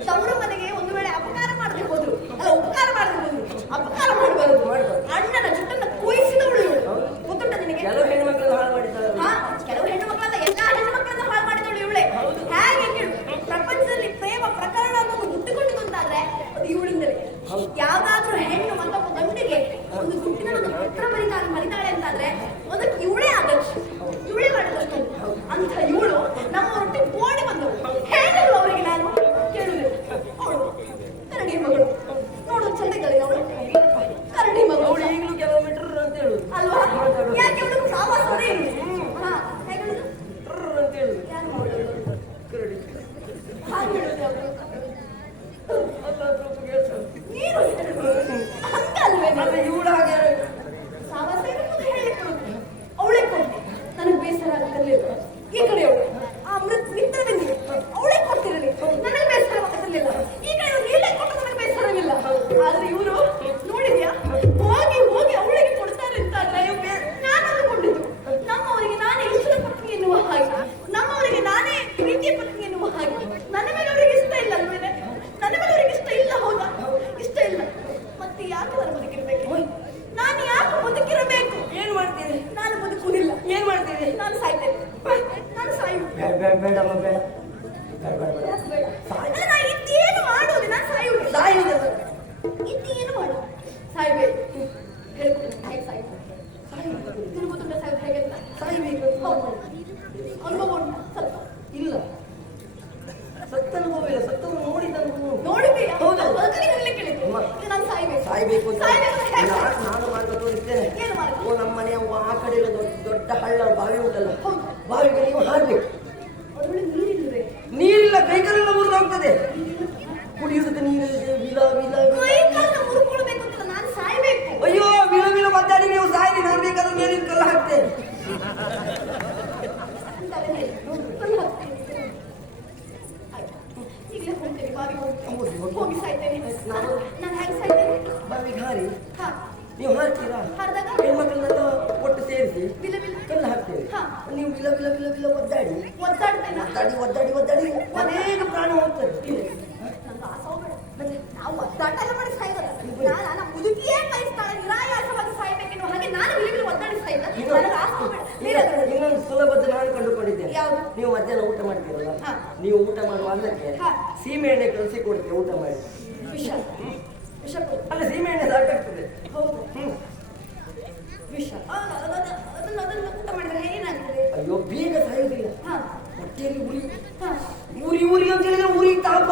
ತವರು ಮನೆಗೆ ಒಂದು ವೇಳೆ ಅಪಕಾರ ಮಾಡದೆ ಹೋದ್ರು, ಅಲ್ಲ ಉಪಕಾರ ಮಾಡದೆ ಹೋದ್ರು, ಅಪಕಾರ ಮಾಡಬಾರದು, ಅಣ್ಣನ ಜುಟ್ಟನ್ನ ಕೊಯ್ಸಿದವಳು ಇವಳು, ಗೊತ್ತುಂಟ ನಿನಗೆ. ಕೆಲವು ಹೆಣ್ಮಕ್ಳನ್ನು ಹಾಳು ಮಾಡಿದ್ದಾರೆ. ಹಾ, ಕೆಲವು ಹೆಣ್ಣು ಮಕ್ಕಳಲ್ಲ, ಎಲ್ಲಾ ಹೆಣ್ಣು ಮಕ್ಕಳನ್ನ ಹಾಳು ಮಾಡಿದವಳು ಇವಳೆ. ಹೇಗೆ ಕೇಳು, ಪ್ರಪಂಚದಲ್ಲಿ ಪ್ರೇಮ ಪ್ರಕರಣ ಅನ್ನೋದು ಹುಟ್ಟಿಕೊಂಡಿದ್ದು ಅಂತಾದ್ರೆ ಅದು ಇವಳಿಂದಲೇ. ಯಾವ್ದಾದ್ರೂ ಹೆಣ್ಣು ಮತ್ತೊಬ್ಬ ಗಂಡಿಗೆ ಒಂದು ದುಡ್ಡಿನ ಒಂದು ಪತ್ರ ಮರಿತಾಳೆ ಅಂತಾದ್ರೆ ಅದಕ್ಕೆ ಇವಳೇ ಆದರ್ಶ, ಇವಳೇ ಮಾಡಿದಷ್ಟು ಅಂತ ಇವಳು ನಮ್ಮ ಒಟ್ಟಿಗೆ ಓಡಿ ಬಂದವಳು. ಹೇಳಿದ್ರು ಅವರಿಗೆ ನಾನು ಕೇಳುವುದಿಲ್ಲ, ಅವಳು ಕರಡಿ ಮಗಳು, ನೋಡು ಚಂದಗಳಿಗೆ ಅವಳು ಕರಡಿ ಮಗಳು, ಅವಳು ಈಗಲೂ ಕಿಲೋಮೀಟರ್ ಅಂತ ಹೇಳುದು ಅಲ್ವಾ, ಯಾಕೆ ಅವಳು ಸಾವಾಸವೇ ಇರುವುದು. ಹಾ, ಹೇಗೆ ಹೇಳುದು, ಅಂತ ಹೇಳುದು, ಯಾರು ಮಾಡೋದು ಕರಡಿ ಹಾಗೆ ಹೇಳುದು ಅವರು, ಅಲ್ಲ ಸ್ವಲ್ಪ ಕೆಲಸ ನೀರು ಹಂಗಲ್ವೇ ಅಲ್ಲ ಇವಳು ಹಾಗೆ ಸಾವಾಸ ಇರುವುದು ಹೇಳಿಕೊಳ್ಳುದು. ಅವಳೇ ಕೊಟ್ಟೆ, ನನಗೆ ಬೇಸರ ಆಗಲಿಲ್ಲ. ಈ ಕಡೆ ಅವಳು ಆ ಮಿತ್ರವೆಂದಿಗೆ ಅವಳೇ ಕೊಟ್ಟಿರಲಿ, ನನಗೆ ಬೇಸರವಾಗಲಿಲ್ಲ. ಈಗ ನೀಲೇ ಕೊಟ್ಟು ನನಗೆ ಬೇಸರವಿಲ್ಲ. ಆದ್ರೆ ಇವರು ನೋಡಿದ್ಯಾ, ಹೋಗಿ ಹೋಗಿ ಅವಳಿಗೆ ಕೊಡ್ತಾರೆ ಅಂತಾದ್ರೆ ನಾನು ಅಂದುಕೊಂಡಿದ್ದು ನಮ್ಮವರಿಗೆ ನಾನೇ ಇಷ್ಟದ ಪತ್ನಿ ಎನ್ನುವ ಹಾಗೆ, ನಮ್ಮವರಿಗೆ ನಾನೇ ಪ್ರೀತಿಯ ಪತ್ನಿ ಎನ್ನುವ ಹಾಗೆ. ನನ್ನ ಮೇಲೆ ಅವರಿಗೆ ಇಷ್ಟ ಇಲ್ಲ ಅಲ್ವೇನೆ, ನನ್ನ ಮೇಲೆ ಅವರಿಗೆ ಇಷ್ಟ ಇಲ್ಲ, ಹೌದಾ, ಇಷ್ಟ ಇಲ್ಲ. ಮತ್ತೆ ಯಾಕೆ ನಾನು ಬದುಕಿರ್ಬೇಕು, ನಾನು ಯಾಕೆ ಬದುಕಿರಬೇಕು, ಏನ್ ಮಾಡ್ತೀನಿ, ನಾನು ಬದುಕುವುದಿಲ್ಲ. ಏನ್ ಮಾಡ್ತೀನಿ, ನಾನು ಸಾಯ್ತೇನೆ, ನಾನು ಸಾಯುವುದಿಲ್ಲ. ಬೇಡಮ್ಮ ಬೇಡ, ಅಲ್ಲ, ನಾ ಇದ್ದೇನು ಮಾಡುವುದು, ನಾನು ಸಾಯುವುದಿಲ್ಲ. ಸಾಯುವುದಿಲ್ಲ, ಇದ್ದೇನು ಮಾಡುದು, ಸಾಯ್ಬೇಕು. ಹೇಳ್ಕೊಡ್ತೀನಿ ಹೇಗೆ ಸಾಯ್ಬೇಕು, ನಿನಗೆ ಗೊತ್ತುಂಟ ಸಾಯ್ದು ಹೇಗೆ ಅಂತ, ಸಾಯ್ಬೇಕು. ಹೌದು, ಅನುಭವ ಉಂಟಾ, ಸ್ವಲ್ಪ ಇಲ್ಲ, ಸತ್ತನುಭವ ಇಲ್ಲ, ಸತ್ತನ್ನು ನೋಡಿದ ಅನುಭವ ಉಂಟು. ನೋಡಿದ್ದೀಯಾ, ಹೌದು. ಅದಕ್ಕೆ ನಿನ್ನೆ ಕೇಳಿದ್ದು, ಈಗ ನಾನು ಸಾಯ್ಬೇಕು. ಸಾಯ್ಬೇಕು ಅಂತ ಸಾಯ್ಬೇಕು ಅಂತ ಹೇಗೆ? ನಾನು ಮಾರ್ಗ ತೋರಿಸ್ತೇನೆ. ಏನು ಮಾರ್ಗ? ಓ ನಮ್ಮ ಮನೆ ಆ ಕಡೆ ಎಲ್ಲ ದೊಡ್ಡ ಹಳ್ಳ ಬಾವಿ ಉಂಟಲ್ಲ, ಹೌದು. ಬಾವಿಗೆ ನೀವು ಹಾರ್ಬೇಕು. ಅದ್ರೊಳಗೆ ನೀರಿಲ್ಲದೆ ನೀರಿಲ್ಲ, ಕೈಕಾಲೆಲ್ಲ ಮುರಿದೋಗ್ತದೆ. ಕುಡಿಯುವುದಕ್ಕೆ ನೀರಿಲ್ಲದೆ ವಿಲ ವಿಲ ವಿಲ. ಕೈ ಕಾಲನ್ನ ಮುರ್ಕೊಳ್ಬೇಕು ಅಂತಲ್ಲ, ನಾನು ಸಾಯ್ಬೇಕು. ಅಯ್ಯೋ ವಿಲ ವಿಲ ಒದ್ದಾಡಿ ನೀವು ಸಾಯಿರಿ, ನಾನು ಬೇಕಾದ್ರೆ ಮೇಲಿನ ಕಲ್ಲು ಹಾಕ್ತೇನೆ. ಅಂತಾರೆ ಹೇಳಿ. ಕಲ್ಲು ಹಾಕ್ತೀನಿ. ಆಯ್ತು. ಈಗಲೇ ಹೋಗ್ತೇನೆ, ಬಾವಿಗೆ ಹೋಗ್ತೇನೆ. ಹೋಗಿ ಸಾಯ್ತೇನೆ. ನಾನು ಹೇಗೆ ಸಾಯ್ತೇನೆ? ಬಾವಿಗೆ ಹಾರಿ. ಹಾ. ನೀವು ಹಾರ್ತೀರಾ? ಹಾರಿದಾಗ ಹೆಣ್ಮಕ್ಳನ್ನೆಲ್ಲ ಒಟ್ಟು ಸೇರಿಸಿ ಬಿಲ ಬಿಲ ಕಲ್ಲು ಹಾಕ್ತೇವೆ. ಹಾ. ನೀವು ವಿಲ ವಿಲ ವಿಲ ವಿಲ ಒದ್ದಾಡಿ ಒದ್ದಾಡ್ತೇನೆ. ಒದ್ದಾಡಿ ಒದ್ದಾಡಿ ಒದ್ದಾಡಿ ಅನೇಕ ಪ್ರಾಣ ಹೋಗ್ತದೆ. ನಂಗೆ ಆಸೆ ಹೋಗ್ಬೇಡ. ನಾವು ಒದ್ದಾಟ ಎಲ್ಲ ಮಾಡಿ ಸಾಯ್ಬಾರ. ನಾನು ಮುದುಕಿಯೇ ಕಲಿಸ್ತಾಳೆ, ನಿರಾಯಾಸವಾಗಿ ಸಾಯ್ಬೇಕೆನ್ನುವ ಹಾಗೆ ನಾನು ವಿಲಿವಿಲಿ ಒದ್ದಾಡಿ ಸಾಯ್ದ. ನನಗೆ ಆಸೆ ಹೋಗ್ಬೇಡ. ಬೇರೆ ಇನ್ನೊಂದು ಸುಲಭದ ನಾನು ಕಂಡುಕೊಂಡಿದ್ದೇನೆ. ಯಾವುದು? ನೀವು ಮಧ್ಯಾಹ್ನ ಊಟ ಮಾಡ್ತೀರಲ್ಲ, ಹಾ. ನೀವು ಊಟ ಮಾಡುವ ಅನ್ನಕ್ಕೆ ಹಾ. ಸೀಮೆ ಎಣ್ಣೆ ಕಲಸಿ ಕೊಡ್ತೀವಿ ಊಟ ಮಾಡಿ. ವಿಷ ವಿಷ ಕೊಡು. ಅಲ್ಲ, ಸೀಮೆ ಎಣ್ಣೆ ಸಾಕಾಗ್ತದೆ. ಹೌದು. ವಿಷ ಅದನ್ನು ಊಟ ಮಾಡಿದ್ರೆ ಏನಾಗ್ತದೆ? ಅಯ್ಯೋ ಬೇಗ ಸಾಯುವುದಿಲ್ಲ. ಹಾ. ಹೊಟ್ಟೆಯಲ್ಲಿ ಉರಿ ಹಾ. ಊರಿ ಊರಿ ಅಂತ ಹೇಳಿದ್ರೆ ಊರಿ ತಾಪ.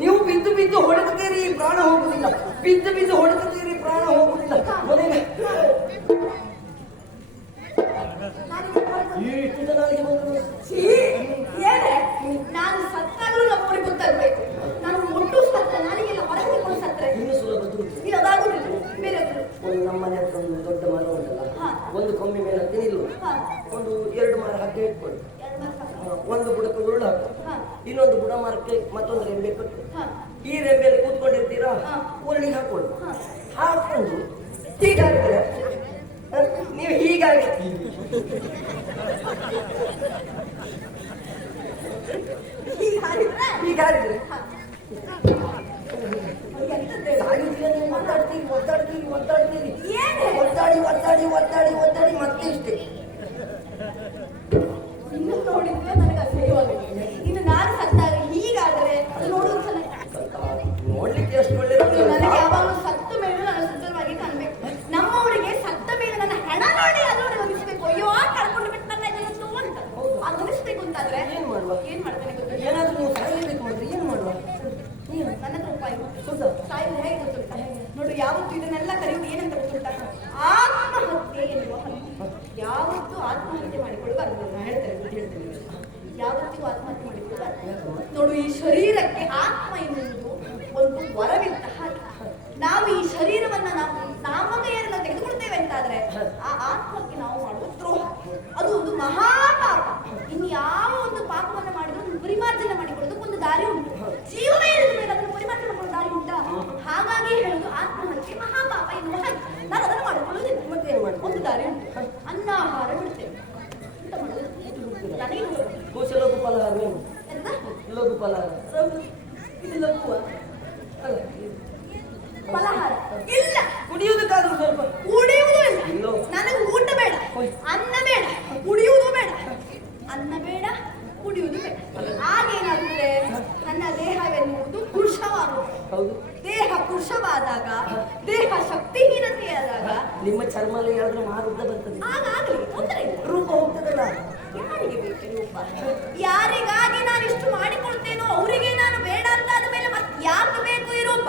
ನೀವು ಬಿದ್ದು ಬಿದ್ದು ಹೊಡೆದುತ್ತೀರಿ, ಪ್ರಾಣ ಹೋಗುದಿಲ್ಲ. ಬಿದ್ದು ಬಿದ್ದು ಹೊಡೆದುತ್ತೀರಿ, ಪ್ರಾಣ ಹೋಗುದಿಲ್ಲ. ಮನೆಗೆ ಏನೇ ನಾನು ಸತ್ತಾಗಲೂ ನಮ್ಮವರಿಗೆ ಗೊತ್ತಾಗ್ಬೇಕು. ನಾನು ಒಟ್ಟು ಸತ್ತ ನಾನಿಗೆಲ್ಲ ಹೊರಗೆ ಸತ್ತರೆ ಇನ್ನು ಸುಲಭದ್ದು ಉಂಟು. ಇದು ಅದಾಗುದಿಲ್ಲ. ಬೇರೆ ಒಂದು ನಮ್ಮ ಮನೆ ಹತ್ರ ಒಂದು ದೊಡ್ಡ ಮರ ಉಂಟಲ್ಲ, ಹಾ. ಒಂದು ಕೊಂಬೆ ಮೇಲೆ ಹತ್ತಿ ನಿಲ್ಲು. ಹಾ. ಒಂದು 2 ಮರ ಹಗ್ಗ ಇಟ್ಕೊಳ್ಳಿ. ಎರಡು ಮಾತ್ರ ಸಾಕು. ಒಂದು ಬುಡಕ್ಕೆ ಉರುಳು ಹಾಕು, ಹಾ. ಇನ್ನೊಂದು ಬುಡ ಮರಕ್ಕೆ ಮತ್ತೊಂದು ರೆಂಬೆ ಕಟ್ಟು. ಹಾ. ಈ ರೆಂಬೆಯಲ್ಲಿ ಕೂತ್ಕೊಂಡಿರ್ತೀರಾ, ಹಾ. ಉರುಳಿಗೆ ಹಾಕೊಳ್ಳಿ. ಹಾ. ಹಾಕೊಂಡು ಹೀಗಾಗ್ತದೆ. ನೀವು ಹೀಗಾಗಿ ಹೀಗೆ ಹಾರಿದ್ರೆ ಹೀಗಾದ್ರೆ ಹಾ. ಸಾಯುವುದಿಲ್ಲ. ನೀವು ಒದ್ದಾಡ್ತೀರಿ ಒದ್ದಾಡ್ತೀರಿ ಒದ್ದಾಡ್ತೀರಿ, ಏನೇ? ಒದ್ದಾಡಿ ಒದ್ದಾಡಿ ಒದ್ದಾಡಿ ಒದ್ದಾಡಿ ಮತ್ತೆ ಇಷ್ಟೇ. ಇನ್ನು ನೋಡಿದ್ರೆ ನನಗೆ ಅಸಹ್ಯವಾಗಿದೆ. ಇನ್ನು ನಾನು ಸತ್ತಾಗ ಹೀಗಾದರೆ ಅದು ನೋಡುವುದು ಚೆನ್ನಾಗಿ. ನೋಡ್ಲಿಕ್ಕೆ ಎಷ್ಟು ನನಗೆ ಒಳ್ಳೆ. ಯಾವಾಗಲೂ ಸತ್ತ ಮೇಲೆ ನಾನು ಸುಂದರವಾಗಿ ಕಾಣಬೇಕು. ನಮ್ಮವರಿಗೆ ಸತ್ತ ಮೇಲೆ ನನ್ನ ಹಣ ನೋಡಿ ಅದು ನನಗೆ ಅನಿಸ್ಬೇಕು. ಅಯ್ಯೋ ಕಳ್ಕೊಂಡು ಬಿಟ್ಟು ನನ್ನ ಇದನ್ನು ಅಂತ ಅದು ಅನಿಸ್ಬೇಕು ಅಂತಾದ್ರೆ ಏನ್ ಮಾಡುವ? ಏನ್ ಮಾಡ್ತೇನೆ ಗೊತ್ತಿಲ್ಲ. ಏನಾದ್ರೂ ನೀವು ಸಾಯಲೇಬೇಕು ಮಾಡಿದ್ರೆ ಏನು ಮಾಡುವ? ನೀನು ನನ್ನ ಹತ್ರ ಉಪಾಯ ಹೌದಾ? ಸಾಯಿದ್ರೆ ಹೇಗೆ ಗೊತ್ತುಂಟ? ನೋಡು, ಯಾವತ್ತು ಇದನ್ನೆಲ್ಲ ಕರೆಯುವುದು ಏನಂತ ಗೊತ್ತುಂಟ? ಆತ್ಮಹತ್ಯೆ ಎನ್ನುವ ಹತ್ಯೆ. ಯಾವತ್ತೂ ಆತ್ಮಹತ್ಯೆ ಮಾಡಿಕೊಳ್ಳಬಾರದು. ನಾನು ಹೇಳ್ತೇನೆ. ಯಾವತ್ತಿಗೂ ಆತ್ಮಹತ್ಯೆ ಮಾಡಿಕೊಳ್ಳಬಾರದು. ನೋಡು, ಈ ಶರೀರಕ್ಕೆ ಆತ್ಮ ಎನ್ನುವುದು ಒಂದು ವರವಿದ್ದ ಹಾಗೆ. ನಾವು ಈ ಶರೀರವನ್ನ ನಾವು ನಾಮಧೇಯರನ್ನ ತೆಗೆದುಕೊಳ್ತೇವೆ ಅಂತಾದ್ರೆ ಆ ಆತ್ಮಕ್ಕೆ ನಾವು ಮಾಡುವ ದ್ರೋಹ. ಅದು ಒಂದು ಮಹಾಪಾಪ. ಇನ್ನು ಯಾವ ಒಂದು ಪಾಪವನ್ನ ಮಾಡಿದ್ರು ಒಂದು ಪರಿಮಾರ್ಜನೆ ಮಾಡಿಕೊಳ್ಳೋದಕ್ಕೆ ಒಂದು ದಾರಿ ಉಂಟು. ಜೀವವೇ ಇಳಿದ ಮೇಲೆ ಅದನ್ನು ಪರಿಮಾರ್ಜನೆ ಮಾಡೋ ದಾರಿ ಉಂಟಾ? ಹಾಗಾಗಿ ಹೇಳುದು ಆತ್ಮಹತ್ಯೆ ಮಹಾಪಾಪ ಎನ್ನುವ ಹಾಗೆ. ನಾನು ಅದನ್ನು ಮಾಡಿಕೊಳ್ಳುವುದಿಲ್ಲ. ಮತ್ತೆ ಏನು ಮಾಡುವ? ಒಂದು ದಾರಿ ಉಂಟು. ಅನ್ನಾಹಾರ ಬಿಡ್ತೇವೆ. ಎಂತ ಮಾಡೋದು? ನನಗೆ ಲಘು ಫಲಹಾರ ಏನು? ಎಂತ? ಲಘು ಫಲಹಾರ ಇದು ಲಘುವ ಅಲ್ಲ, ಫಲಹಾರ ಇಲ್ಲ. ಕುಡಿಯುವುದಕ್ಕಾದ್ರೂ ಸ್ವಲ್ಪ ಕುಡಿಯುವುದು ಇಲ್ಲ. ಇಲ್ಲೋ. ನನಗೆ ಊಟ ಬೇಡ, ಅನ್ನ ಬೇಡ, ಕುಡಿಯುವುದು ಬೇಡ. ಅನ್ನ ಬೇಡ, ಕುಡಿಯುವುದು ಬೇಡ. ಆಗೇನಾಗುತ್ತೆ? ನನ್ನ ದೇಹವೆನ್ನುವುದು ಕೃಶವಾಗುವುದು. ಹೌದು. ದೇಹ ಕೃಶವಾದಾಗ, ದೇಹ ಶಕ್ತಿಹೀನತೆಯಾದಾಗ ನಿಮ್ಮ ಚರ್ಮ ಯಾರಾದ್ರೂ ಮಾರುದ್ದ ಬರ್ತದೆ, ಹಾಗಾಗಲಿ ತೊಂದರೆ ಇಲ್ಲ. ರೂಪ ಹೋಗ್ತದಲ್ಲ. ಯಾರಿಗೆ ಬೇಕು ರೂಪ? ಯಾರಿಗಾಗಿ ನಾನು ಇಷ್ಟು ಮಾಡಿಕೊಳ್ತೇನೋ ಅವರಿಗೆ ನಾನು ಬೇಡ ಅಂತಾದ ಮೇಲೆ ಮತ್ತೆ ಯಾಕೆ ಬೇಕು ಈ ರೂಪ?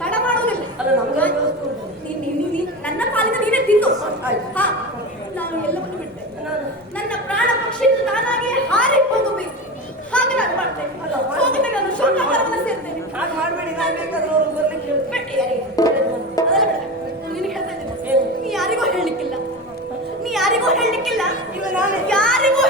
ತಡ ಮಾಡುವುದಿಲ್ಲ. ಅಲ್ಲ, ನಮ್ಗೆ ವ್ಯವಸ್ಥೆ ಉಂಟು. ನನ್ನ ಪಾಲಿನ ನೀನೇ ತಿಂದು. ಆಯ್ತು. ಹಾ, ನಾನು ಎಲ್ಲವನ್ನು ಬಿಟ್ಟೆ. ನನ್ನ ಪ್ರಾಣ ಪಕ್ಷಿಯಿಂದ ನಾನಾಗಿಯೇ ಹಾರಿ ಹೋಗಬೇಕು. ಹಾಗೆ ನಾನು ಮಾಡ್ತೇನೆ. ಹೋಗಬೇಕು, ನಾನು ಶುಕ್ರವಾರವನ್ನು ಸೇರ್ತೇನೆ. ಹಾಗೆ ಮಾಡಬೇಡಿ. ನಾನು ಬೇಕಾದ್ರೆ ಅವ್ರು ಬರ್ಲಿಕ್ಕೆ ಹೇಳ್ತೇನೆ. ಬೇಡ, ಯಾರಿಗೆ? ಅದೆಲ್ಲ ಬೇಡ. ನಿನಗೆ ಹೇಳ್ತಾ ಇದ್ದೇನೆ, ನೀ ಯಾರಿಗೂ ಹೇಳಲಿಕ್ಕಿಲ್ಲ. ನೀ ಯಾರಿಗೂ ಹೇಳಲಿಕ್ಕಿಲ್ಲ. ಇಲ್ಲ, ನಾನು ಯಾರಿಗೂ